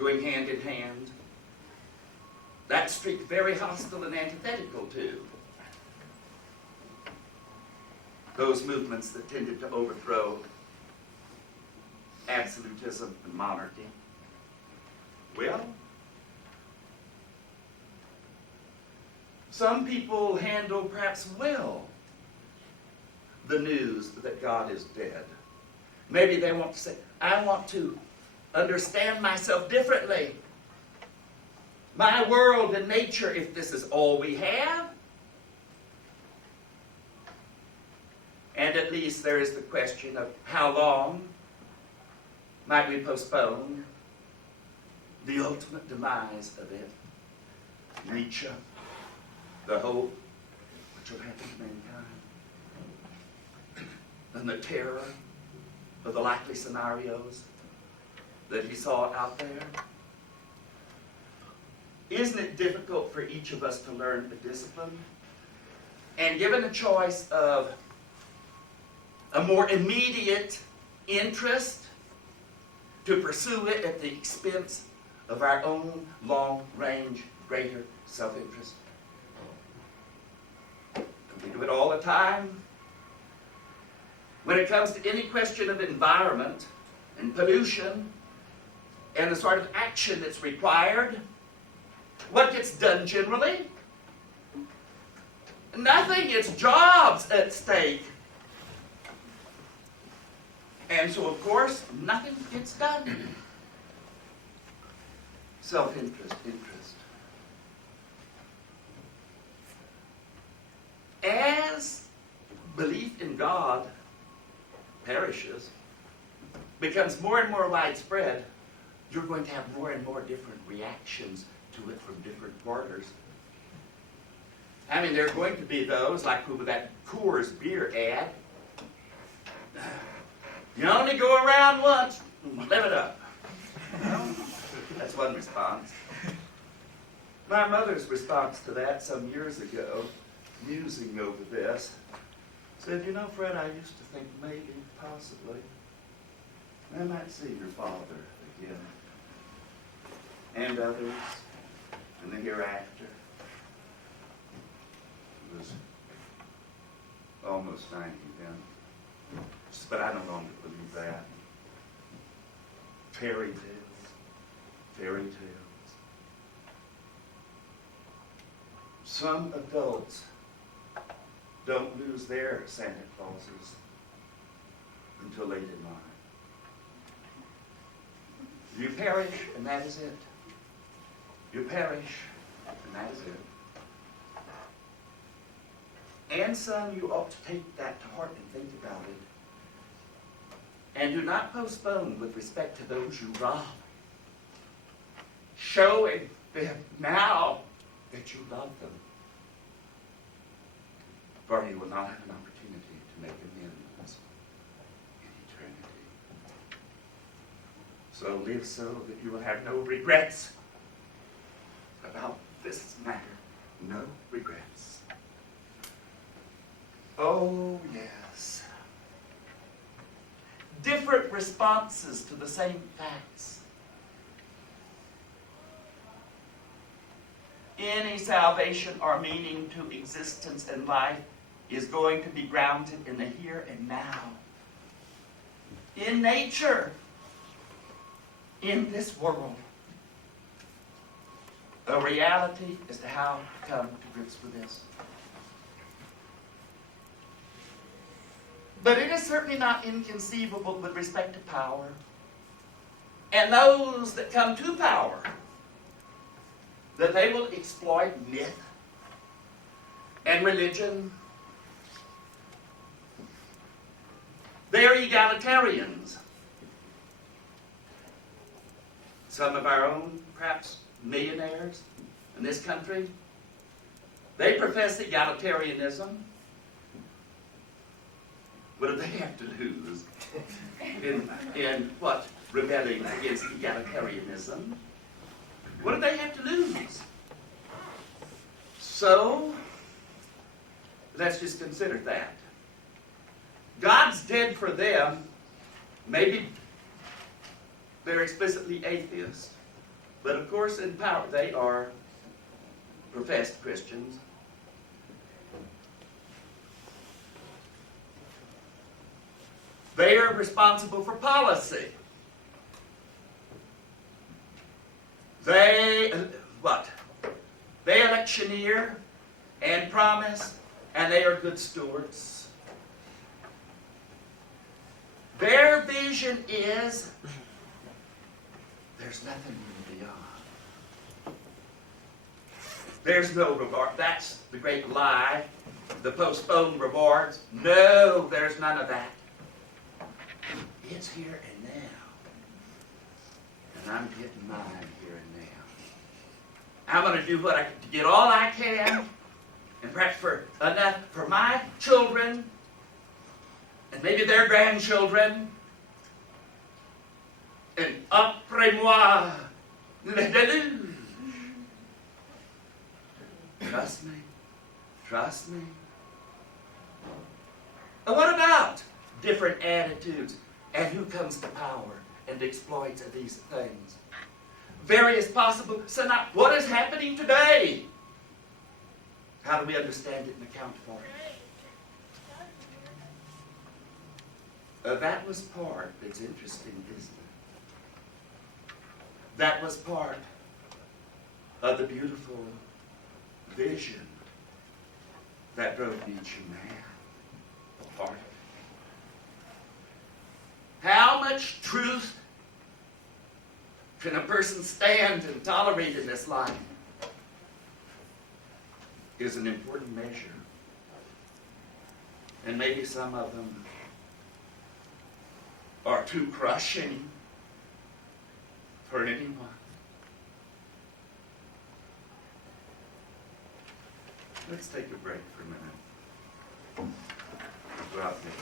going hand in hand. That streak very hostile and antithetical to those movements that tended to overthrow absolutism and monarchy. Well, some people handle perhaps well the news that God is dead. Maybe they want to say, I want to understand myself differently. My world and nature, if this is all we have. And at least there is the question of how long might we postpone the ultimate demise of it. Nietzsche, the hope which will happen to mankind, and the terror of the likely scenarios that he saw out there. Isn't it difficult for each of us to learn a discipline? And given a choice of a more immediate interest, to pursue it at the expense of our own long-range, greater self-interest? We do it all the time. When it comes to any question of environment and pollution and the sort of action that's required, what gets done generally? Nothing. It's jobs at stake. And so, of course, nothing gets done. Self-interest, interest. As belief in God perishes, becomes more and more widespread, you're going to have more and more different reactions to it from different quarters. I mean, there are going to be those, like with that Coors beer ad. You only go around once, live it up. That's one response. My mother's response to that some years ago, musing over this, said, you know, Fred, I used to think maybe, possibly, I might see your father again. And others in the hereafter. He was almost 90 then. But I no longer believe that. Fairy tales. Fairy tales. Some adults don't lose their Santa Clauses until late in life. You perish, and that is it. You perish, and that is it. And son, you ought to take that to heart and think about it. And do not postpone with respect to those you rob. Showing them now that you love them. For you will not have an opportunity to make amends in eternity. So live so that you will have no regrets about this matter. No regrets. Oh, yes. Different responses to the same facts. Any salvation or meaning to existence and life is going to be grounded in the here and now. In nature. In this world. A reality as to how to come to grips with this. But it is certainly not inconceivable with respect to power. And those that come to power, that they will exploit myth and religion. They are egalitarians. Some of our own, perhaps, millionaires in this country, they profess egalitarianism. What do they have to lose in what? Rebelling against egalitarianism? What do they have to lose? So, let's just consider that. God's dead for them. Maybe they're explicitly atheists. But of course, in power, they are professed Christians. They are responsible for policy. They, what? They electioneer and promise, and they are good stewards. Their vision is, there's nothing beyond. There's no reward. That's the great lie. The postponed rewards. No, there's none of that. It's here and now. And I'm getting mine here and now. I'm going to do to get all I can, and perhaps for enough for my children, and maybe their grandchildren. And après moi, le déluge. Trust me. Trust me. And what about different attitudes? And who comes to power and exploits these things? Various possible. So now, what is happening today? How do we understand it and account for it? That was part, it's interesting, isn't it? That was part of the beautiful vision that drove Nietzsche mad. Part of it. much truth can a person stand and tolerate in this life is an important measure. And maybe some of them are too crushing for anyone. Let's take a break for a minute. Go out and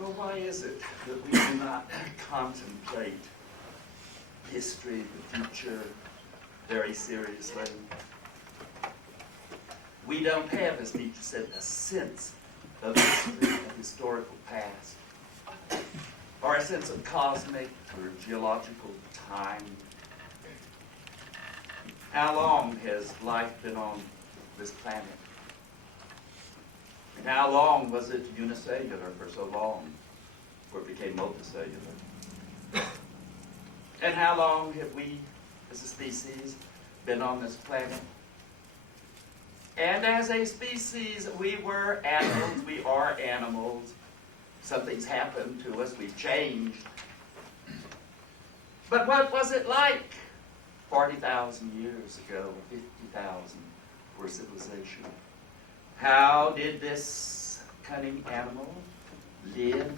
Well, why is it that we do not contemplate history, the future, very seriously? We don't have, as Nietzsche said, a sense of history, of historical past, or a sense of cosmic or geological time. How long has life been on this planet? And how long was it unicellular for so long, before it became multicellular? And how long have we, as a species, been on this planet? And as a species, we were animals, we are animals. Something's happened to us, we've changed. But what was it like 40,000 years ago, 50,000 for civilization? How did this cunning animal live?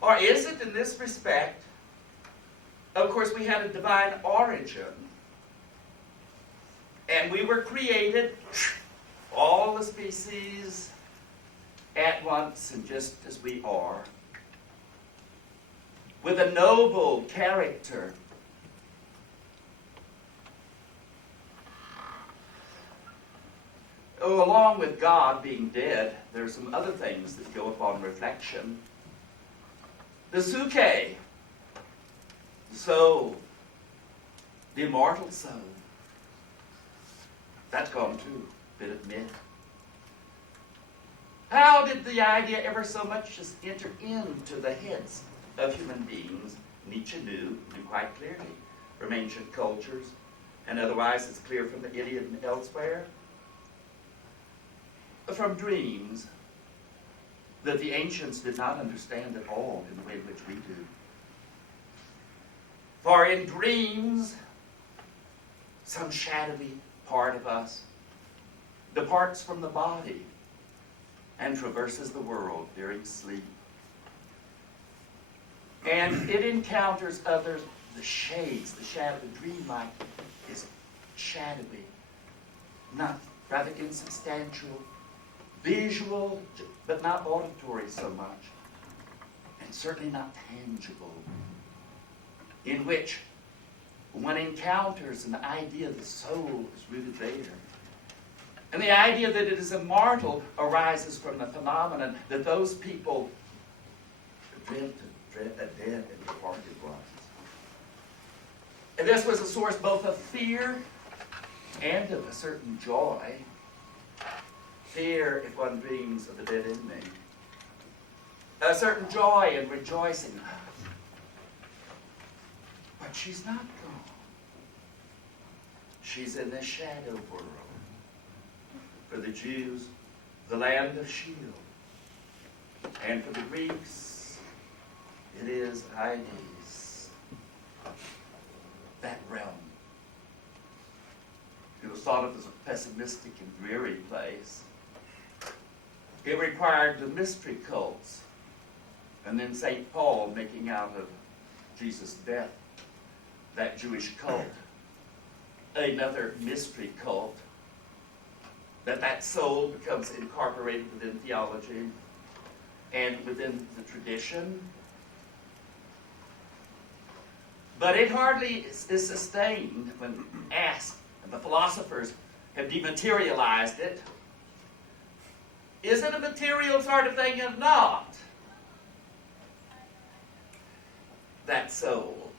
Or is it in this respect, of course we had a divine origin, and we were created, all the species, at once and just as we are, with a noble character. Oh, along with God being dead, there's some other things that go upon reflection. The psyche, the soul, the immortal soul, that's gone too, bit of myth. How did the idea ever so much as enter into the heads of human beings? Nietzsche knew quite clearly from ancient cultures, and otherwise it's clear from the Iliad and elsewhere, from dreams, that the ancients did not understand at all in the way in which we do. For in dreams, some shadowy part of us departs from the body and traverses the world during sleep. And it encounters others, the shades, the shadow, the dream life is shadowy, not rather insubstantial, visual, but not auditory so much, and certainly not tangible, in which one encounters an idea the soul is rooted there. And the idea that it is immortal arises from the phenomenon that those people dread a dead and departed was. And this was a source both of fear and of a certain joy. Fear if one dreams of the dead inmate. A certain joy and rejoicing. But she's not gone. She's in the shadow world. For the Jews, the land of Sheol. And for the Greeks, it is Hades, that realm. It was thought of as a pessimistic and dreary place. It required the mystery cults, and then St. Paul making out of Jesus' death that Jewish cult, another mystery cult, that soul becomes incorporated within theology. and within the tradition. But it hardly is sustained when asked, and the philosophers have dematerialized it. Is it a material sort of thing or not? That soul,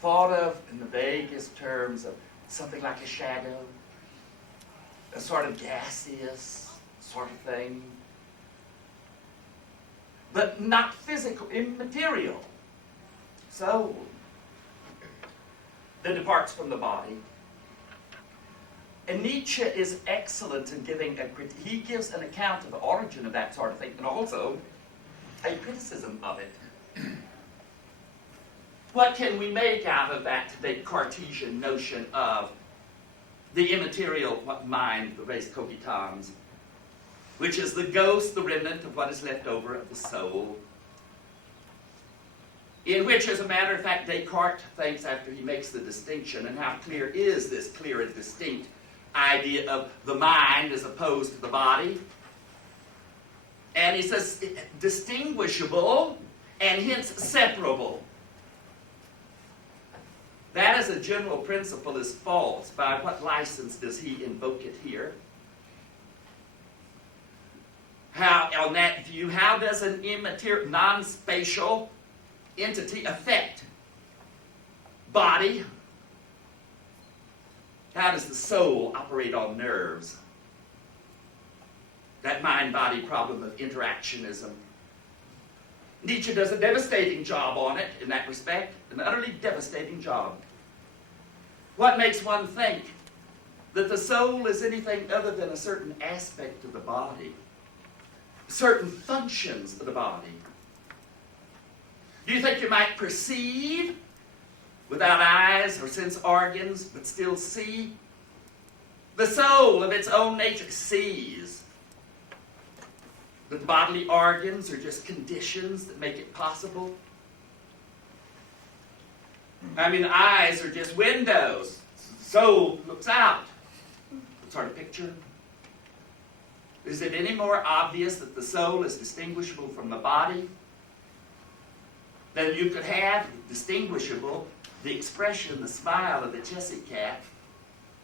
thought of in the vaguest terms of something like a shadow, a sort of gaseous sort of thing, but not physical, immaterial. Soul that departs from the body. And Nietzsche is excellent in giving he gives an account of the origin of that sort of thing, and also a criticism of it. What can we make out of that Cartesian notion of the immaterial mind, the res cogitans, which is the ghost, the remnant of what is left over of the soul, in which, as a matter of fact, Descartes thinks, after he makes the distinction, and how clear is this clear and distinct idea of the mind as opposed to the body? And he says, distinguishable and hence separable. That as a general principle is false. By what license does he invoke it here? How, on that view, how does an immaterial, non-spatial entity affect body? How does the soul operate on nerves? That mind-body problem of interactionism. Nietzsche does a devastating job on it in that respect, an utterly devastating job. What makes one think that the soul is anything other than a certain aspect of the body, certain functions of the body? Do you think you might perceive without eyes or sense organs, but still see? The soul of its own nature sees. The bodily organs are just conditions that make it possible. I mean, eyes are just windows. The soul looks out. What sort of picture? Is it any more obvious that the soul is distinguishable from the body than you could have distinguishable the expression, the smile of the Chessy cat?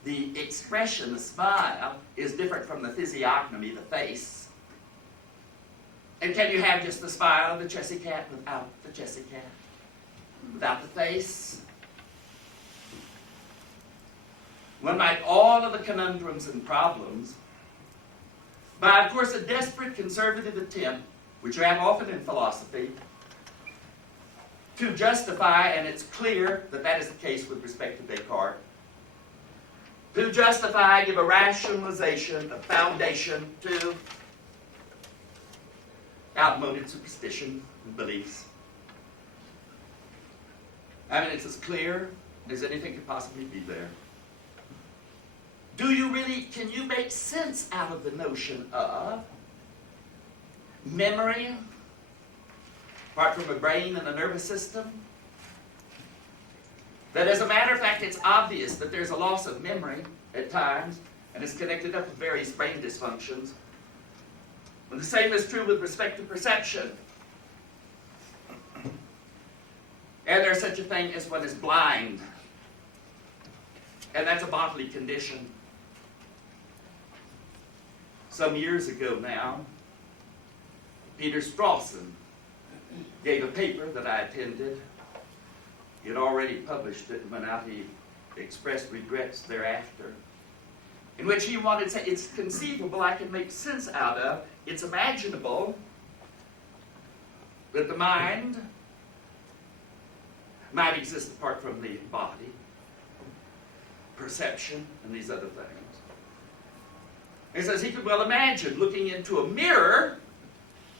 The expression, the smile, is different from the physiognomy, the face. And can you have just the smile of the Chessy cat without the Chessy cat? Without the face? One might all of the conundrums and problems by, of course, a desperate conservative attempt, which you have often in philosophy, to justify, and it's clear that that is the case with respect to Descartes, to justify, give a rationalization, a foundation to outmoded superstition and beliefs. I mean, it's as clear as anything could possibly be there. Do you really, can you make sense out of the notion of memory, apart from a brain and a nervous system? That as a matter of fact, it's obvious that there's a loss of memory at times, and it's connected up with various brain dysfunctions. And the same is true with respect to perception. And there's such a thing as one is blind. And that's a bodily condition. Some years ago now, Peter Strawson gave a paper that I attended. He had already published it and went out. He expressed regrets thereafter, in which he wanted to say, it's conceivable, I can make sense out of, it's imaginable that the mind might exist apart from the body, perception, and these other things. He says he could well imagine looking into a mirror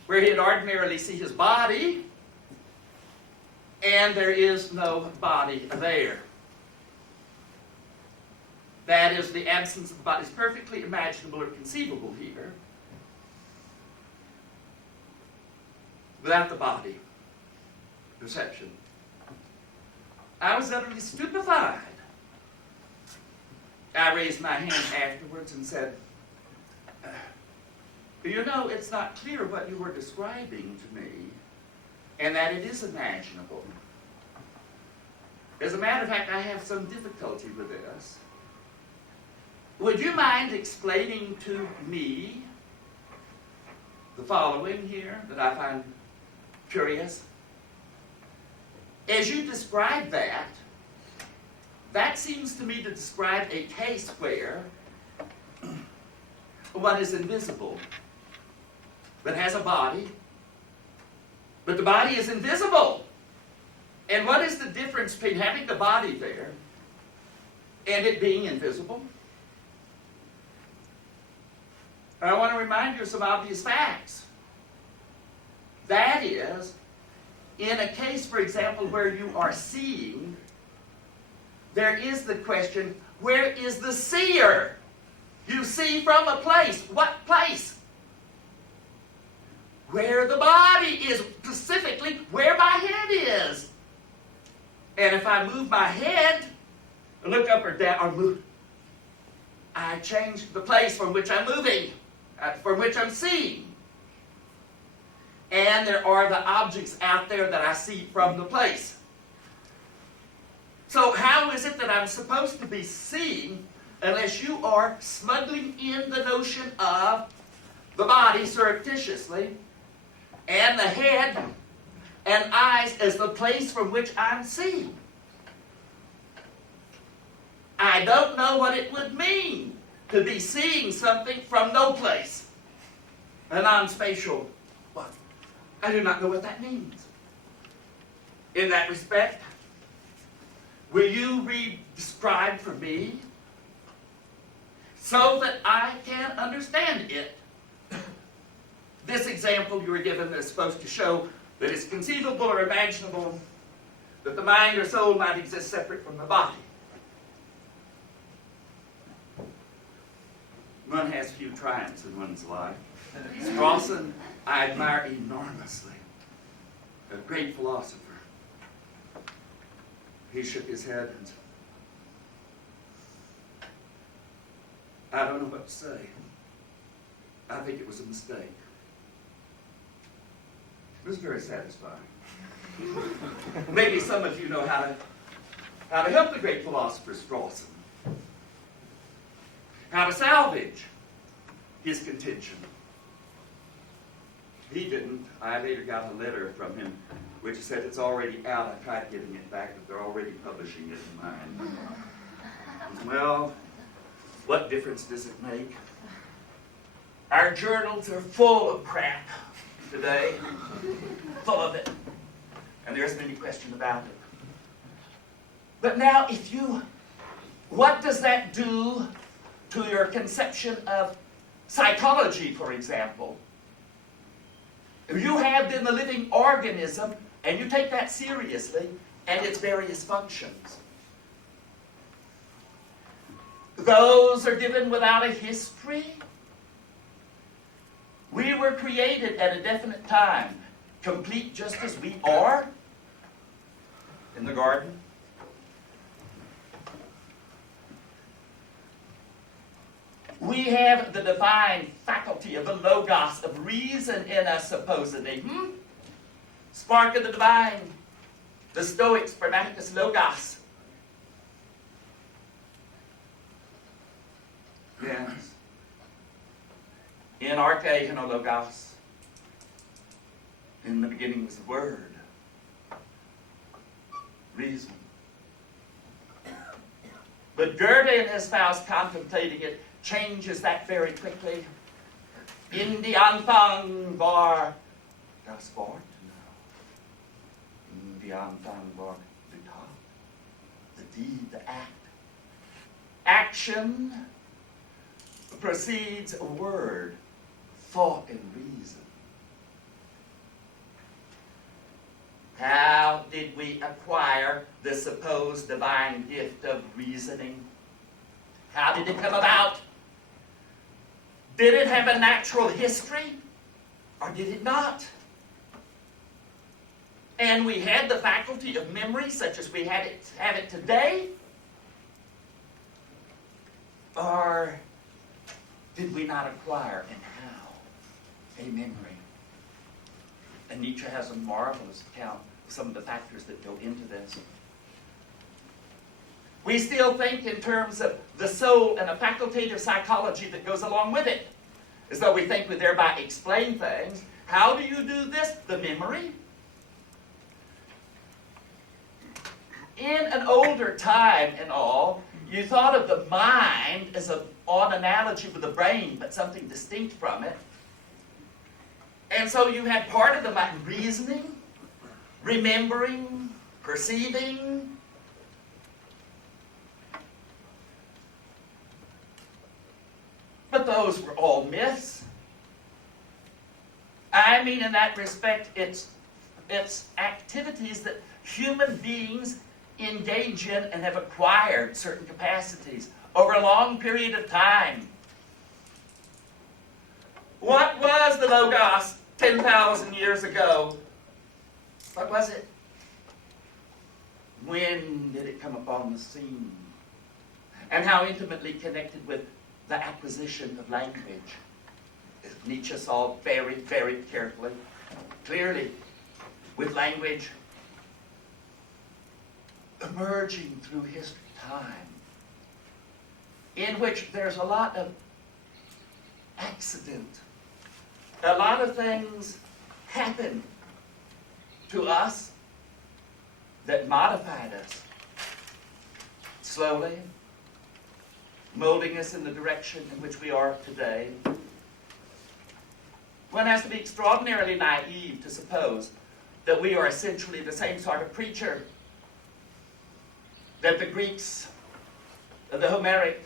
where he'd ordinarily see his body, and there is no body there. That is, the absence of the body is perfectly imaginable or conceivable here. Without the body, perception. I was utterly stupefied. I raised my hand afterwards and said, You know, it's not clear what you were describing to me, and that it is imaginable. As a matter of fact, I have some difficulty with this. Would you mind explaining to me the following here that I find curious? As you describe that, that seems to me to describe a case where one is invisible, but has a body, but the body is invisible. And what is the difference between having the body there and it being invisible? I want to remind you of some obvious facts. That is, in a case, for example, where you are seeing, there is the question, where is the seer? You see from a place. What place? Where the body is, specifically where my head is. And if I move my head, look up or down, or move, I change the place from which I'm moving, from which I'm seeing. And there are the objects out there that I see from the place. So how is it that I'm supposed to be seeing unless you are smuggling in the notion of the body surreptitiously and the head and eyes as the place from which I'm seeing? I don't know what it would mean to be seeing something from no place. A non-spatial what? I do not know what that means. In that respect, will you describe for me so that I can understand it? This example you were given is supposed to show that it's conceivable or imaginable that the mind or soul might exist separate from the body. One has few triumphs in one's life. Strawson, I admire enormously. A great philosopher. He shook his head and I don't know what to say. I think it was a mistake. It was very satisfying. Maybe some of you know how to help the great philosopher Strawson. How to salvage his contention. He didn't. I later got a letter from him which said it's already out. I tried getting it back, but they're already publishing it in mine. Well, what difference does it make? Our journals are full of crap today. Full of it. And there isn't any question about it. But now, what does that do to your conception of psychology, for example? If you have then the living organism, and you take that seriously, and its various functions. Those are given without a history. We were created at a definite time, complete just as we are in the garden. We have the divine faculty of the logos, of reason in us, supposedly. Spark of the divine. The Stoics, Spermaticus logos. Yes. In arche logos. In the beginning was the Word. Reason. But Goethe in his Faust, contemplating it, changes that very quickly. In die Anfang war das Wort. In die Anfang war die Tat. The deed, the act. Action precedes a word, thought and reason. How did we acquire the supposed divine gift of reasoning? How did it come about? Did it have a natural history, or did it not? And we had the faculty of memory, such as we have it today, or did we not acquire, and how? a memory. And Nietzsche has a marvelous account of some of the factors that go into this. We still think in terms of the soul and a facultative psychology that goes along with it, as though we think we thereby explain things. How do you do this? The memory. In an older time and all, you thought of the mind as an analogy with the brain, but something distinct from it. And so you had part of the mind reasoning, remembering, perceiving. But those were all myths. I mean, in that respect, it's activities that human beings engage in and have acquired certain capacities over a long period of time. What was the Logos 10,000 years ago? What was it? When did it come upon the scene? And how intimately connected with the acquisition of language? Nietzsche saw very, very carefully, clearly, with language emerging through history, time, in which there's a lot of accident. A lot of things happen to us that modified us slowly, molding us in the direction in which we are today. One has to be extraordinarily naive to suppose that we are essentially the same sort of creature that the Greeks of the Homeric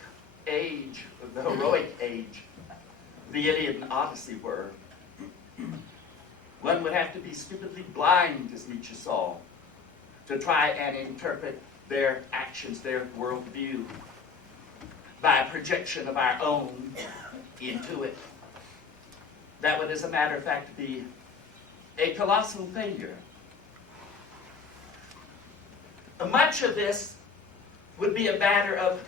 age, of the heroic age, the Iliad and Odyssey were. One would have to be stupidly blind, as Nietzsche saw, to try and interpret their actions, their worldview, by a projection of our own into it. That would, as a matter of fact, be a colossal failure. Much of this would be a matter of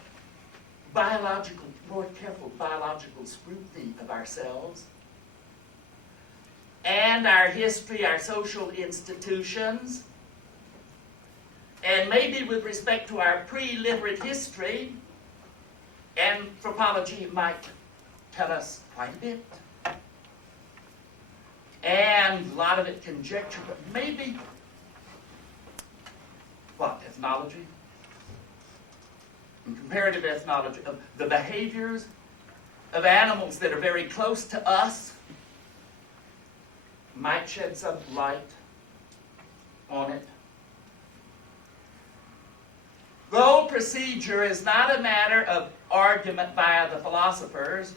more careful biological scrutiny of ourselves and our history, our social institutions, and maybe with respect to our pre-literate history, anthropology might tell us quite a bit. And a lot of it conjecture, but maybe, ethnology? And comparative ethnology of the behaviors of animals that are very close to us might shed some light on it. Though procedure is not a matter of argument via the philosophers,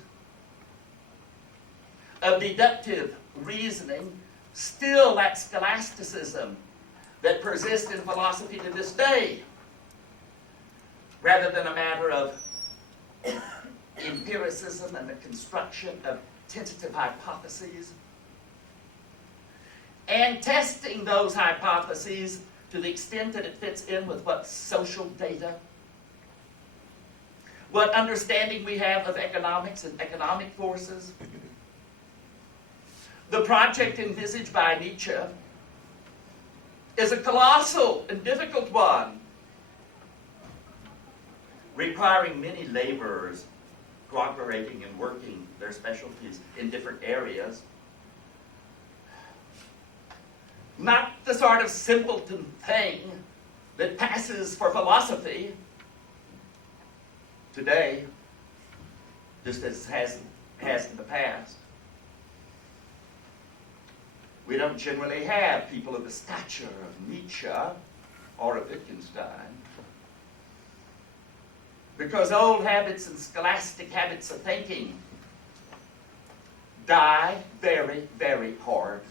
of deductive reasoning, still that scholasticism that persists in philosophy to this day, rather than a matter of empiricism and the construction of tentative hypotheses, and testing those hypotheses to the extent that it fits in with what social data, what understanding we have of economics and economic forces. The project envisaged by Nietzsche is a colossal and difficult one, requiring many laborers cooperating and working their specialties in different areas. Not the sort of simpleton thing that passes for philosophy today, just as it has in the past. We don't generally have people of the stature of Nietzsche or of Wittgenstein, because old habits and scholastic habits of thinking die very, very hard.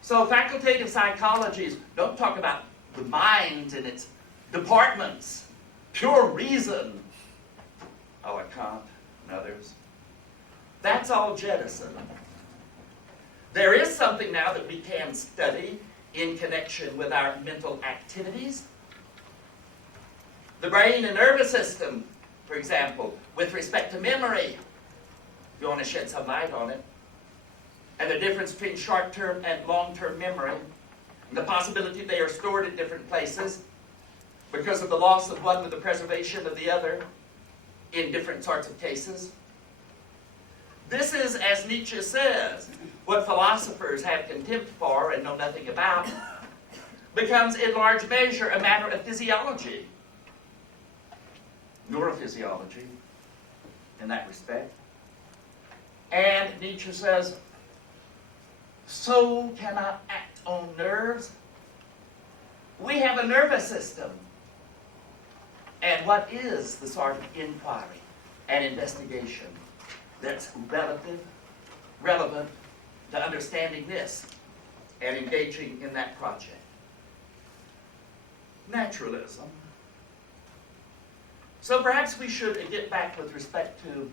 So facultative psychologies don't talk about the mind and its departments, pure reason, a la Kant and others. That's all jettisoned. There is something now that we can study in connection with our mental activities. The brain and nervous system, for example, with respect to memory, if you want to shed some light on it. and the difference between short-term and long-term memory, and the possibility they are stored at different places because of the loss of one with the preservation of the other in different sorts of cases. This is, as Nietzsche says, what philosophers have contempt for and know nothing about, becomes in large measure a matter of physiology, neurophysiology, in that respect. And Nietzsche says, soul cannot act on nerves. We have a nervous system. And what is the sort of inquiry and investigation that's relevant to understanding this and engaging in that project? Naturalism. So perhaps we should get back with respect to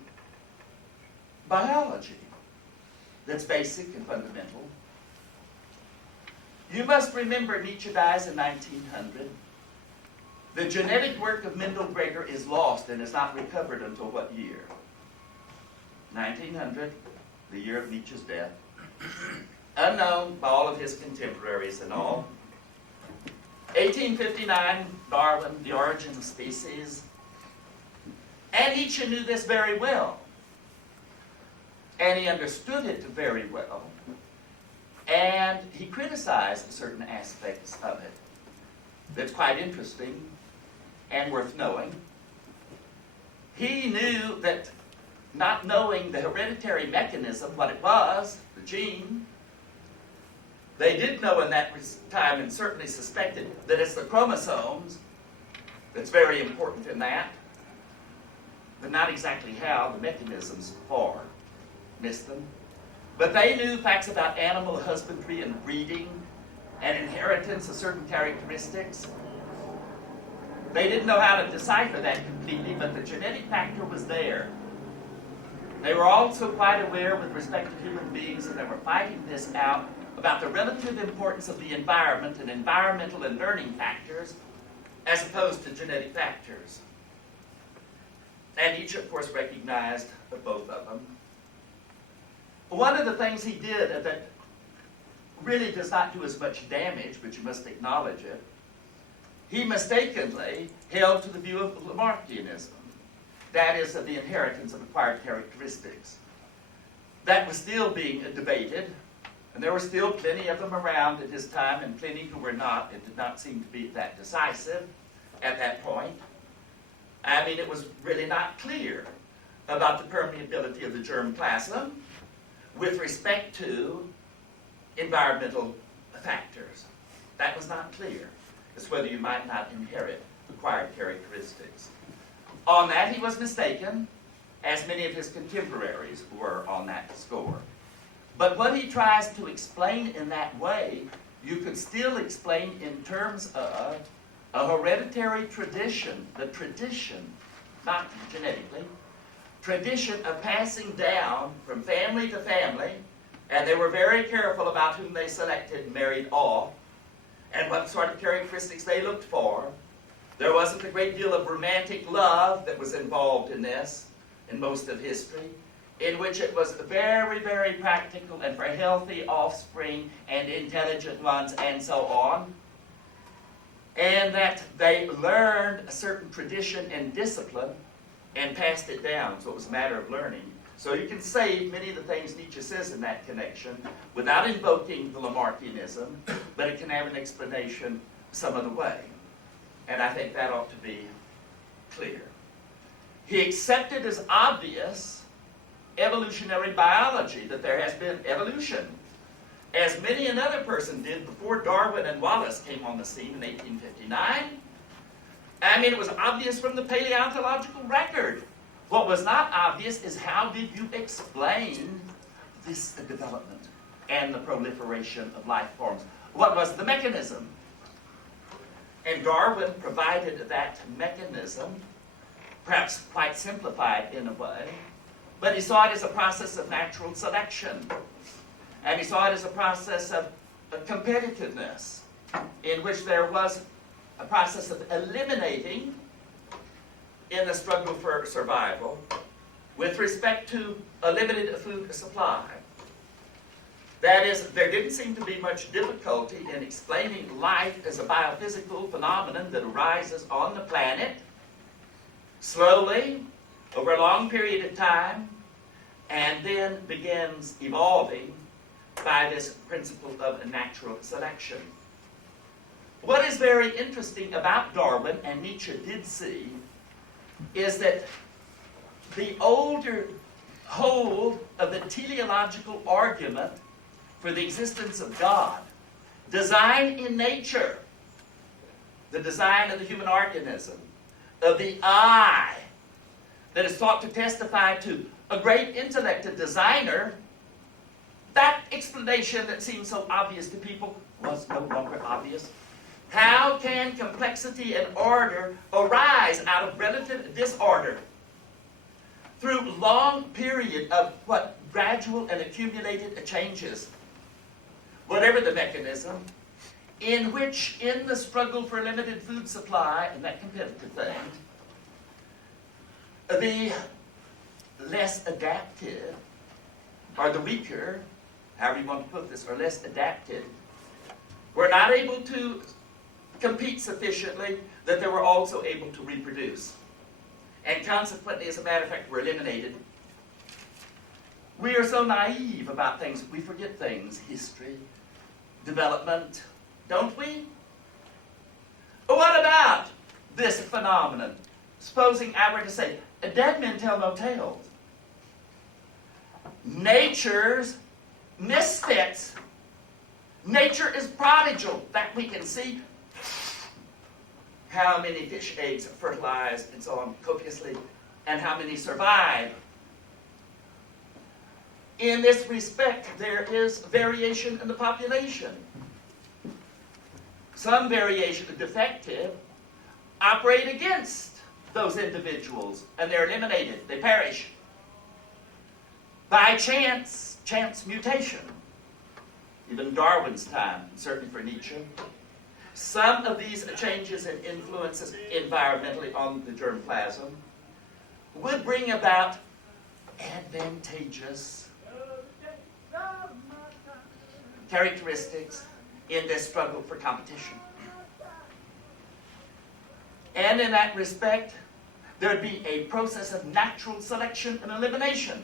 biology that's basic and fundamental. You must remember Nietzsche dies in 1900. The genetic work of Mendel Gregor is lost and is not recovered until what year? 1900, the year of Nietzsche's death. Unknown by all of his contemporaries and all. 1859, Darwin, The Origin of Species. And Nietzsche knew this very well. And he understood it very well. And he criticized certain aspects of it that's quite interesting and worth knowing. He knew that not knowing the hereditary mechanism, what it was, the gene, they did know in that time and certainly suspected that it's the chromosomes that's very important in that, but not exactly how, the mechanisms for, missed them. But they knew facts about animal husbandry and breeding and inheritance of certain characteristics. They didn't know how to decipher that completely, but the genetic factor was there. They were also quite aware with respect to human beings, and they were fighting this out about the relative importance of the environment and environmental and learning factors as opposed to genetic factors. And Nietzsche, of course, recognized both of them. One of the things he did that really does not do as much damage, but you must acknowledge it, he mistakenly held to the view of Lamarckianism. That is, of the inheritance of acquired characteristics. That was still being debated, and there were still plenty of them around at his time, and plenty who were not. It did not seem to be that decisive at that point. I mean, it was really not clear about the permeability of the germplasm with respect to environmental factors. That was not clear. It's whether you might not inherit acquired characteristics. On that, he was mistaken, as many of his contemporaries were on that score. But what he tries to explain in that way, you could still explain in terms of a hereditary tradition, the tradition, not genetically, tradition of passing down from family to family, and they were very careful about whom they selected and married off, and what sort of characteristics they looked for. There wasn't a great deal of romantic love that was involved in this, in most of history, in which it was very, very practical and for healthy offspring and intelligent ones and so on. And that they learned a certain tradition and discipline and passed it down, so it was a matter of learning. So you can say many of the things Nietzsche says in that connection without invoking the Lamarckianism, but it can have an explanation some other way. And I think that ought to be clear. He accepted as obvious evolutionary biology, that there has been evolution, as many another person did before Darwin and Wallace came on the scene in 1859. I mean, it was obvious from the paleontological record. What was not obvious is how did you explain this development and the proliferation of life forms? What was the mechanism? And Darwin provided that mechanism, perhaps quite simplified in a way, but he saw it as a process of natural selection. And he saw it as a process of competitiveness, in which there was a process of eliminating in the struggle for survival with respect to a limited food supply. That is, there didn't seem to be much difficulty in explaining life as a biophysical phenomenon that arises on the planet slowly over a long period of time and then begins evolving by this principle of natural selection. What is very interesting about Darwin, and Nietzsche did see, is that the older hold of the teleological argument for the existence of God, design in nature, the design of the human organism, of the eye, that is thought to testify to a great intellect, a designer, that explanation that seems so obvious to people was no longer obvious. How can complexity and order arise out of relative disorder through long period of gradual and accumulated changes? Whatever the mechanism, in which, in the struggle for limited food supply and that competitive thing, the less adaptive, or the weaker, however you want to put this, or less adapted, were not able to compete sufficiently that they were also able to reproduce. And consequently, as a matter of fact, were eliminated. We are so naive about things, we forget things, history, development, don't we? But what about this phenomenon? Supposing I were to say, dead men tell no tales. Nature's misfits. Nature is prodigal, that we can see. How many fish eggs are fertilized and so on copiously, and how many survive. In this respect, there is variation in the population. Some variation, defective, operate against those individuals, and they're eliminated, they perish. By chance mutation. Even Darwin's time, certainly for Nietzsche. Some of these changes and influences environmentally on the germplasm would bring about advantageous characteristics in this struggle for competition. And in that respect, there would be a process of natural selection and elimination.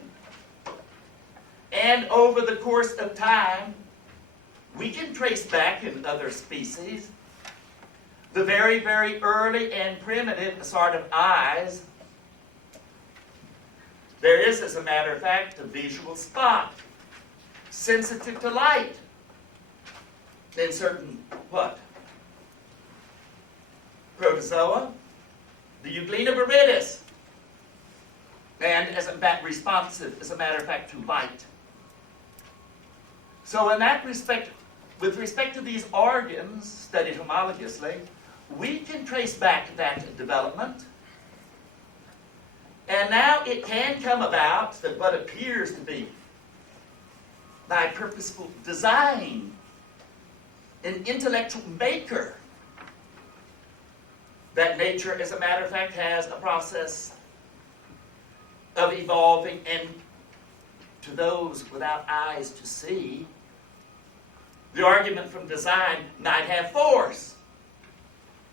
And over the course of time, we can trace back in other species the very, very early and primitive sort of eyes. There is, as a matter of fact, a visual spot, sensitive to light, in certain, protozoa, the Euglena viridis, and as responsive, as a matter of fact, to light. So in that respect, with respect to these organs studied homologously, we can trace back that development. And now it can come about that what appears to be by purposeful design, an intellectual maker, that nature, as a matter of fact, has a process of evolving, and to those without eyes to see, the argument from design might have force,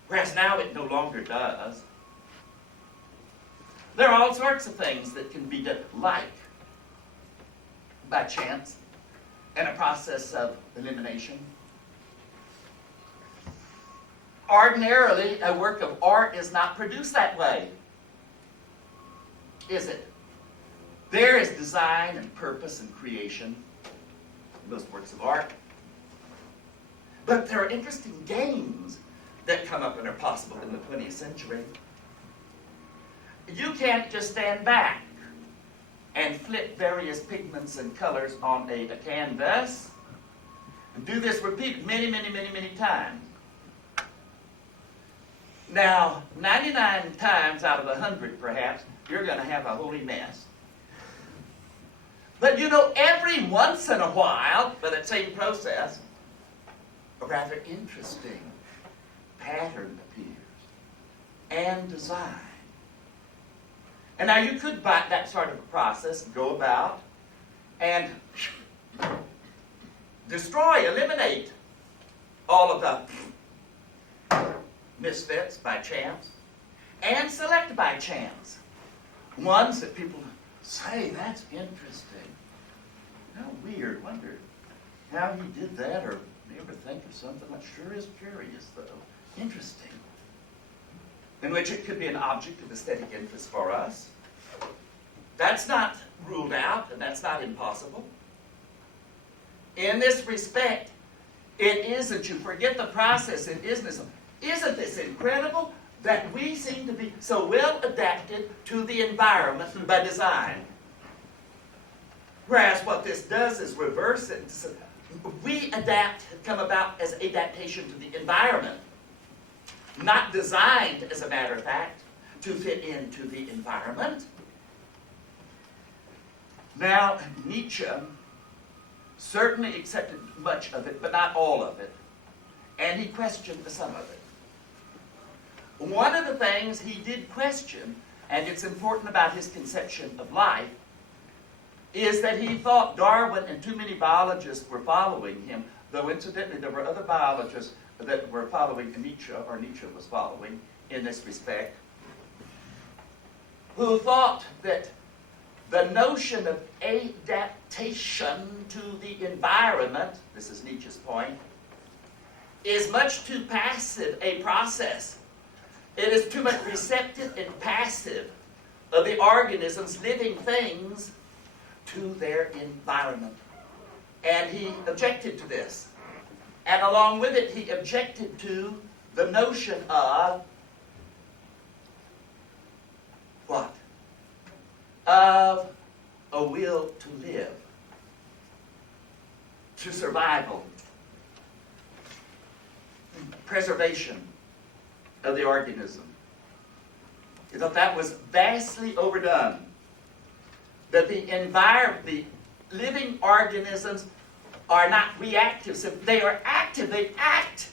whereas now it no longer does. There are all sorts of things that can be done, like, by chance, and a process of elimination. Ordinarily, a work of art is not produced that way, is it? There is design and purpose and creation in most works of art. But there are interesting games that come up and are possible in the 20th century. You can't just stand back and flip various pigments and colors on a canvas and do this repeat many, many, many, many times. Now, 99 times out of 100, perhaps, you're going to have a holy mess. But you know, every once in a while, by that same process, a rather interesting pattern appears and design. And now you could, by that sort of a process, go about and destroy, eliminate all of the misfits by chance, and select by chance ones that people say, that's interesting. How weird, wonder how he did that, or you ever think of something that sure is curious, though. Interesting. In which it could be an object of aesthetic interest for us. That's not ruled out, and that's not impossible. In this respect, it isn't, you forget the process in isn't this incredible that we seem to be so well adapted to the environment by design? Whereas what this does is reverse it. We come about as adaptation to the environment, not designed, as a matter of fact, to fit into the environment. Now, Nietzsche certainly accepted much of it, but not all of it, and he questioned some of it. One of the things he did question, and it's important about his conception of life, is that he thought Darwin and too many biologists were following him, though incidentally there were other biologists that were following Nietzsche, or Nietzsche was following in this respect, who thought that the notion of adaptation to the environment, this is Nietzsche's point, is much too passive a process. It is too much receptive and passive of the organisms, living things, to their environment. And he objected to this. And along with it, he objected to the notion of what? Of a will to live, to survival, preservation of the organism. He thought that was vastly overdone. That the living organisms are not reactive, so they are active, they act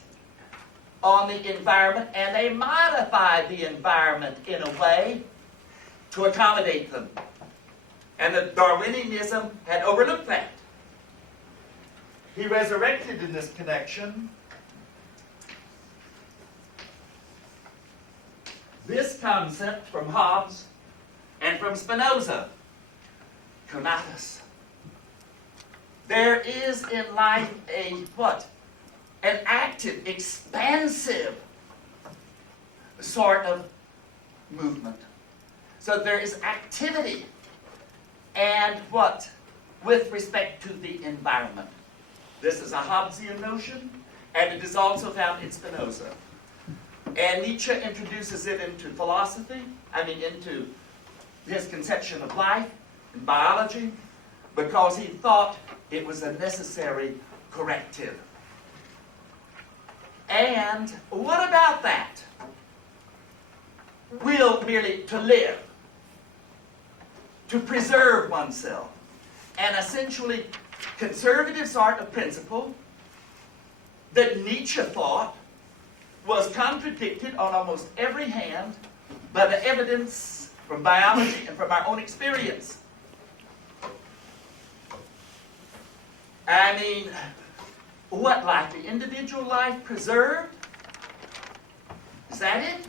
on the environment, and they modify the environment in a way to accommodate them. And the Darwinianism had overlooked that. He resurrected in this connection this concept from Hobbes and from Spinoza. Conatus. There is in life a what? An active, expansive sort of movement. So there is activity and what? With respect to the environment. This is a Hobbesian notion, and it is also found in Spinoza. And Nietzsche introduces it into philosophy, into his conception of life, in biology, because he thought it was a necessary corrective. And what about that? Will merely to live, to preserve oneself, an essentially conservative sort of principle that Nietzsche thought was contradicted on almost every hand by the evidence from biology and from our own experience. What life? The individual life preserved? Is that it?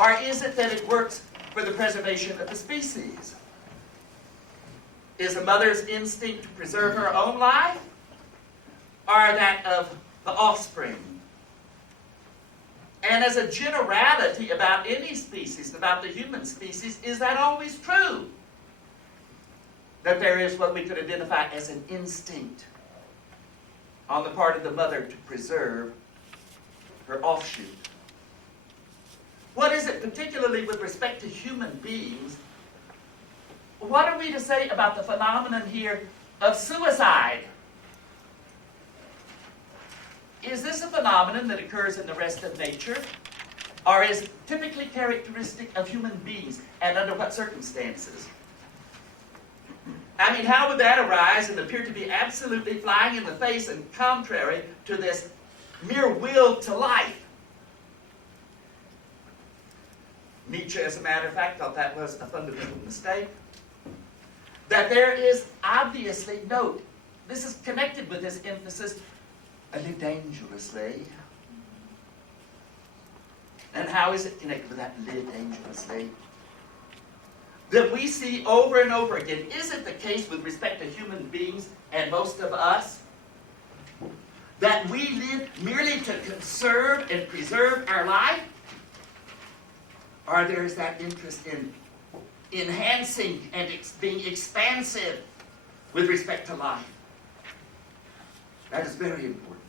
Or is it that it works for the preservation of the species? Is a mother's instinct to preserve her own life? Or that of the offspring? And as a generality about any species, about the human species, is that always true? That there is what we could identify as an instinct on the part of the mother to preserve her offshoot. What is it, particularly with respect to human beings? What are we to say about the phenomenon here of suicide? Is this a phenomenon that occurs in the rest of nature, or is typically characteristic of human beings, and under what circumstances? How would that arise and appear to be absolutely flying in the face and contrary to this mere will to life? Nietzsche, as a matter of fact, thought that was a fundamental mistake. That there is obviously, note, this is connected with this emphasis, live dangerously. And how is it connected with that live dangerously? That we see over and over again, is it the case with respect to human beings and most of us, that we live merely to conserve and preserve our life? Or there is that interest in enhancing and being expansive with respect to life? That is very important.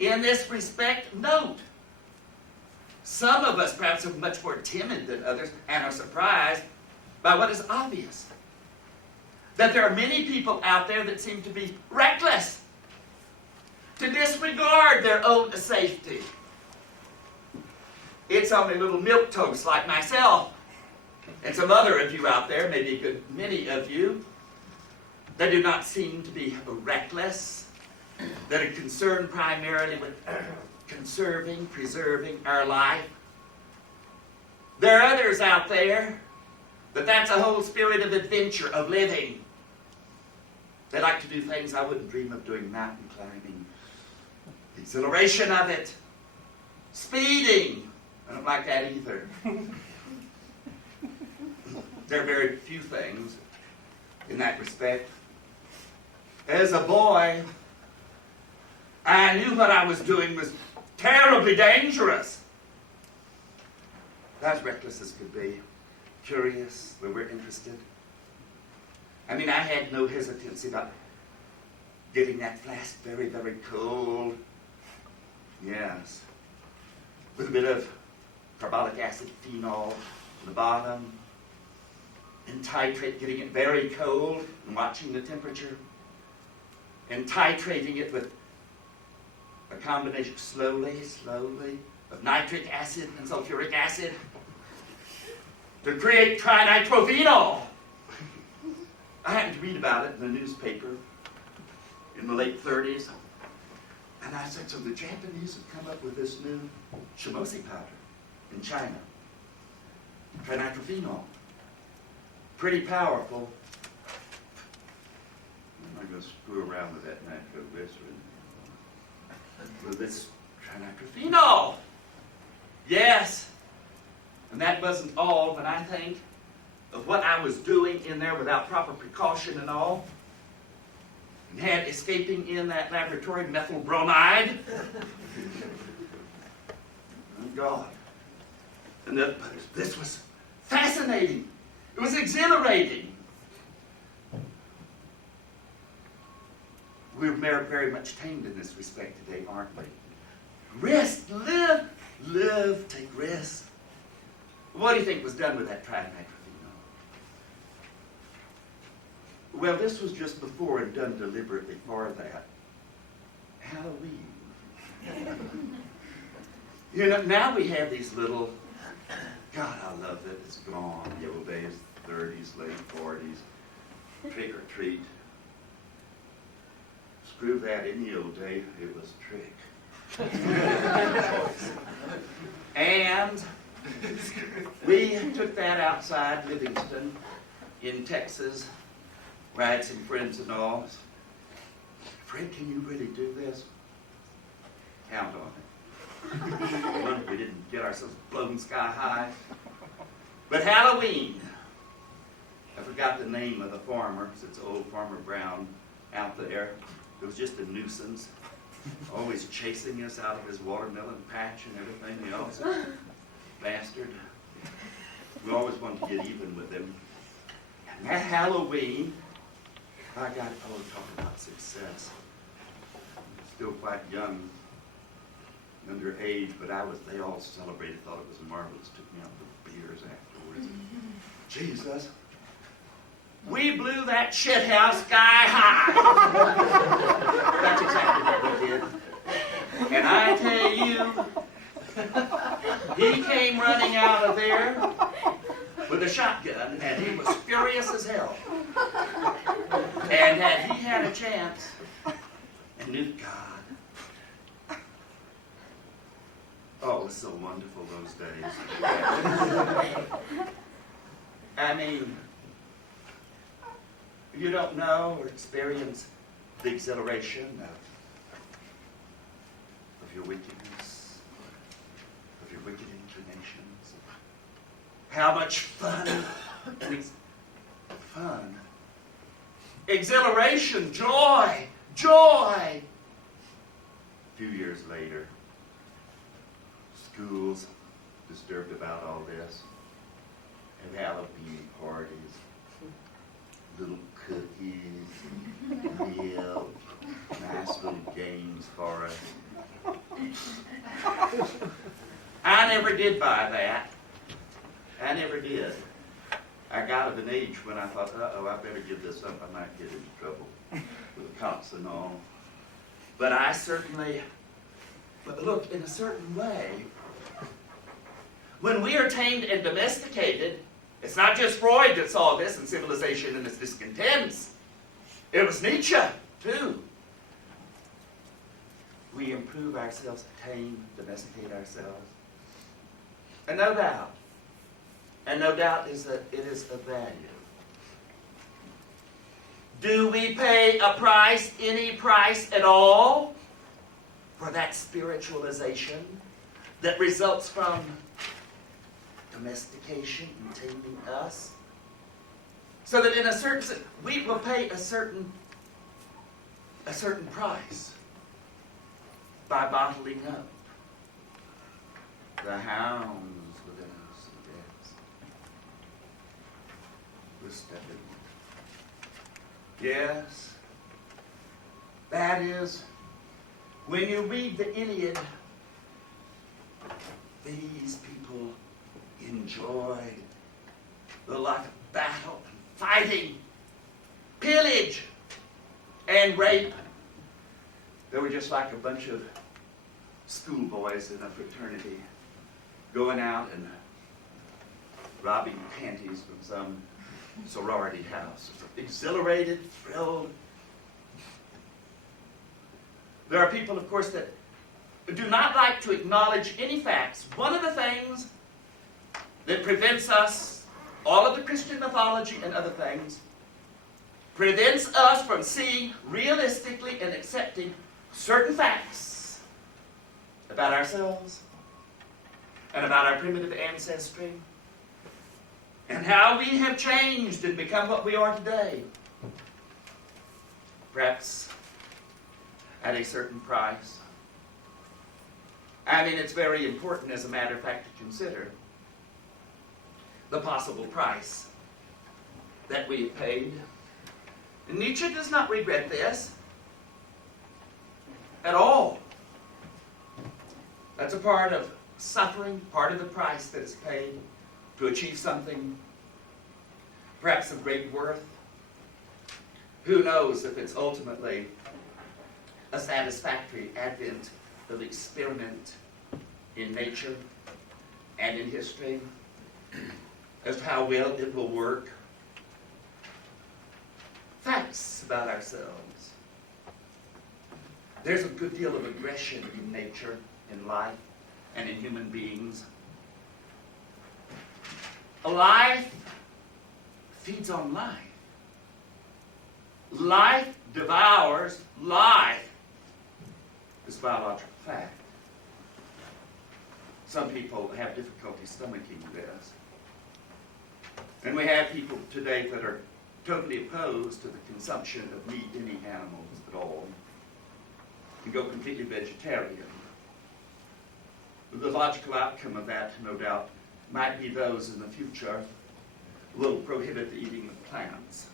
In this respect, note, some of us perhaps are much more timid than others and are surprised by what is obvious. That there are many people out there that seem to be reckless, to disregard their own safety. It's only little milquetoast like myself and some other of you out there, maybe a good many of you, that do not seem to be reckless, that are concerned primarily with conserving, preserving our life. There are others out there, but that's a whole spirit of adventure, of living. They like to do things I wouldn't dream of doing: mountain climbing, the exhilaration of it, speeding. I don't like that either. There are very few things in that respect. As a boy, I knew what I was doing was terribly dangerous. As reckless as could be, curious, we were interested. I mean, I had no hesitancy about getting that flask very, very cold. Yes. With a bit of carbolic acid phenol on the bottom. And getting it very cold and watching the temperature. And titrating it with a combination slowly, of nitric acid and sulfuric acid to create trinitrophenol. I happened to read about it in the newspaper in the late 30s. And I said, so the Japanese have come up with this new shimosi powder in China. Trinitrophenol. Pretty powerful. I'm not going to screw around with that nitroglycerin. With this trinitrophenol. Yes. And that wasn't all, but I think of what I was doing in there without proper precaution and all. And had escaping in that laboratory methyl bromide. Oh, God. And this was fascinating. It was exhilarating. We're very much tamed in this respect today, aren't we? Risk, live, take risks. What do you think was done with that trinitrophenol? Well, this was just before and done deliberately for that. Halloween. You know, now we have these little, God, I love it. It's gone. The old days, 30s, late 40s, trick or treat. Screw that, in the old day, it was trick. And we took that outside Livingston in Texas, where I had some friends and all. Fred, can you really do this? Count on it. We didn't get ourselves blown sky high. But Halloween, I forgot the name of the farmer, it's old Farmer Brown out there. It was just a nuisance, always chasing us out of his watermelon patch and everything. We always, bastard. We always wanted to get even with him. And that Halloween, I got, talk about success. Still quite young, underage, but they all celebrated, thought it was marvelous, took me out for beers afterwards. Jesus. We blew that shithouse sky high. That's exactly what we did. And I tell you, he came running out of there with a shotgun, and he was furious as hell. And had he had a chance, and knew God. Oh, it was so wonderful those days. I mean, you don't know or experience the exhilaration of your wickedness, of your wicked inclinations. How much fun, exhilaration, joy. A few years later, schools disturbed about all this, and Halloween parties, little cookies, and milk, nice little games for us. I never did buy that. I never did. I got of an age when I thought, uh-oh, I better give this up. I might get into trouble with the cops and all. But I certainly, look, in a certain way, when we are tamed and domesticated, it's not just Freud that saw this in Civilization and its Discontents. It was Nietzsche, too. We improve ourselves, tame, domesticate ourselves. And no doubt is that it is of value. Do we pay a price, any price at all, for that spiritualization that results from domestication and taming us? So that in a certain sense, we will pay a certain price by bottling up the hounds within us. We're stepping. Yes, that is, when you read the Iliad, these people enjoyed the life of battle and fighting, pillage, and rape. They were just like a bunch of schoolboys in a fraternity going out and robbing panties from some sorority house. Exhilarated, thrilled. There are people, of course, that do not like to acknowledge any facts. One of the things that prevents us, all of the Christian mythology and other things, prevents us from seeing realistically and accepting certain facts about ourselves and about our primitive ancestry and how we have changed and become what we are today. Perhaps at a certain price. I mean, it's very important, as a matter of fact, to consider the possible price that we have paid. And Nietzsche does not regret this at all. That's a part of suffering, part of the price that is paid to achieve something perhaps of great worth. Who knows if it's ultimately a satisfactory advent of experiment in nature and in history as to how well it will work. Facts about ourselves. There's a good deal of aggression in nature, in life, and in human beings. Life feeds on life. Life devours life. This biological fact. Some people have difficulty stomaching this. And we have people today that are totally opposed to the consumption of meat, any animals at all, and go completely vegetarian. The logical outcome of that, no doubt, might be those in the future will prohibit the eating of plants.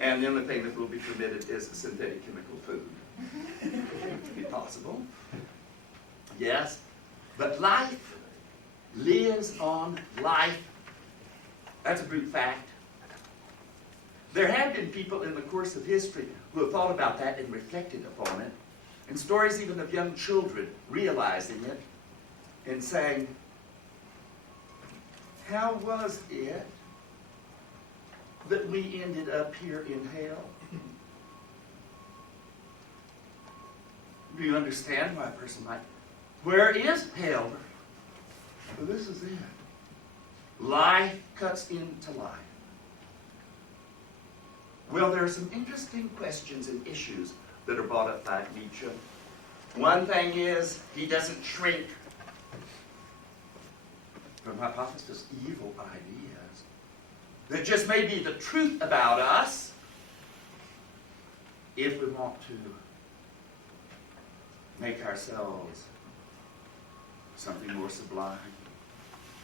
And the only thing that will be permitted is synthetic chemical food. Could be possible. Yes. But life lives on life. That's a brute fact. There have been people in the course of history who have thought about that and reflected upon it, and stories even of young children realizing it and saying, how was it that we ended up here in hell? Do you understand why a person might? Where is hell? Well, this is it. Life cuts into life. Well, there are some interesting questions and issues that are brought up by Nietzsche. One thing is, he doesn't shrink from hypothesis evil ideas that just may be the truth about us if we want to make ourselves something more sublime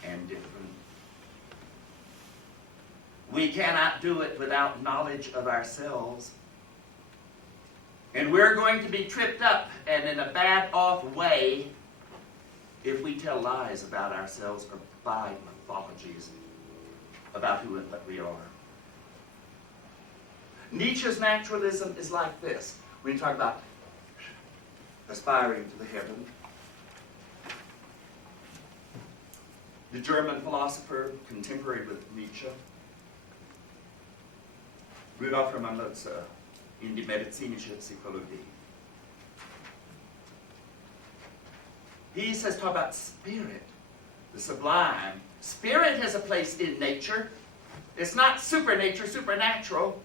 and different. We cannot do it without knowledge of ourselves. And we're going to be tripped up and in a bad off way if we tell lies about ourselves or buy mythologies about who and what we are. Nietzsche's naturalism is like this. When you talk about aspiring to the heaven, the German philosopher contemporary with Nietzsche, Rudolf Hermann Lotze, in Die medizinische Psychologie. He says, talk about spirit, the sublime. Spirit has a place in nature. It's not supernature, supernatural.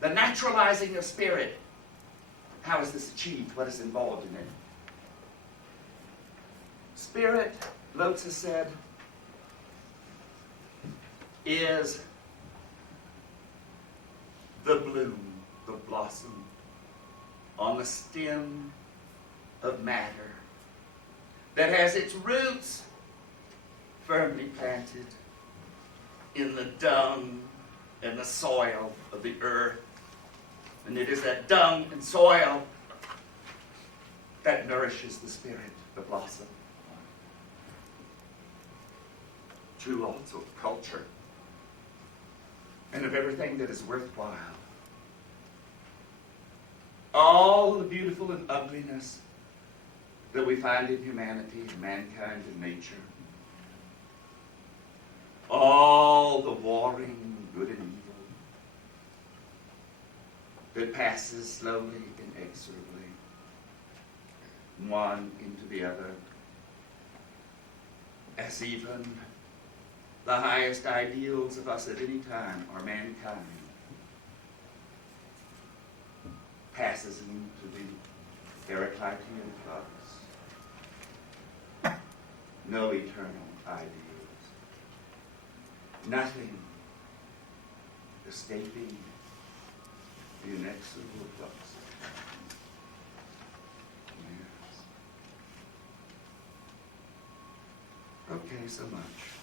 The naturalizing of spirit. How is this achieved? What is involved in it? Spirit, Lotze said, is the bloom, the blossom on the stem of matter that has its roots firmly planted in the dung and the soil of the earth. And it is that dung and soil that nourishes the spirit, the blossom. True also of culture and of everything that is worthwhile. All the beautiful and ugliness that we find in humanity, and mankind, and nature. All the warring good and evil that passes slowly, inexorably, one into the other, as even the highest ideals of us at any time are mankind, passes into the Heraclitean flux. No eternal ideals. Nothing escaping the inexorable flux. Yes. Okay, so much.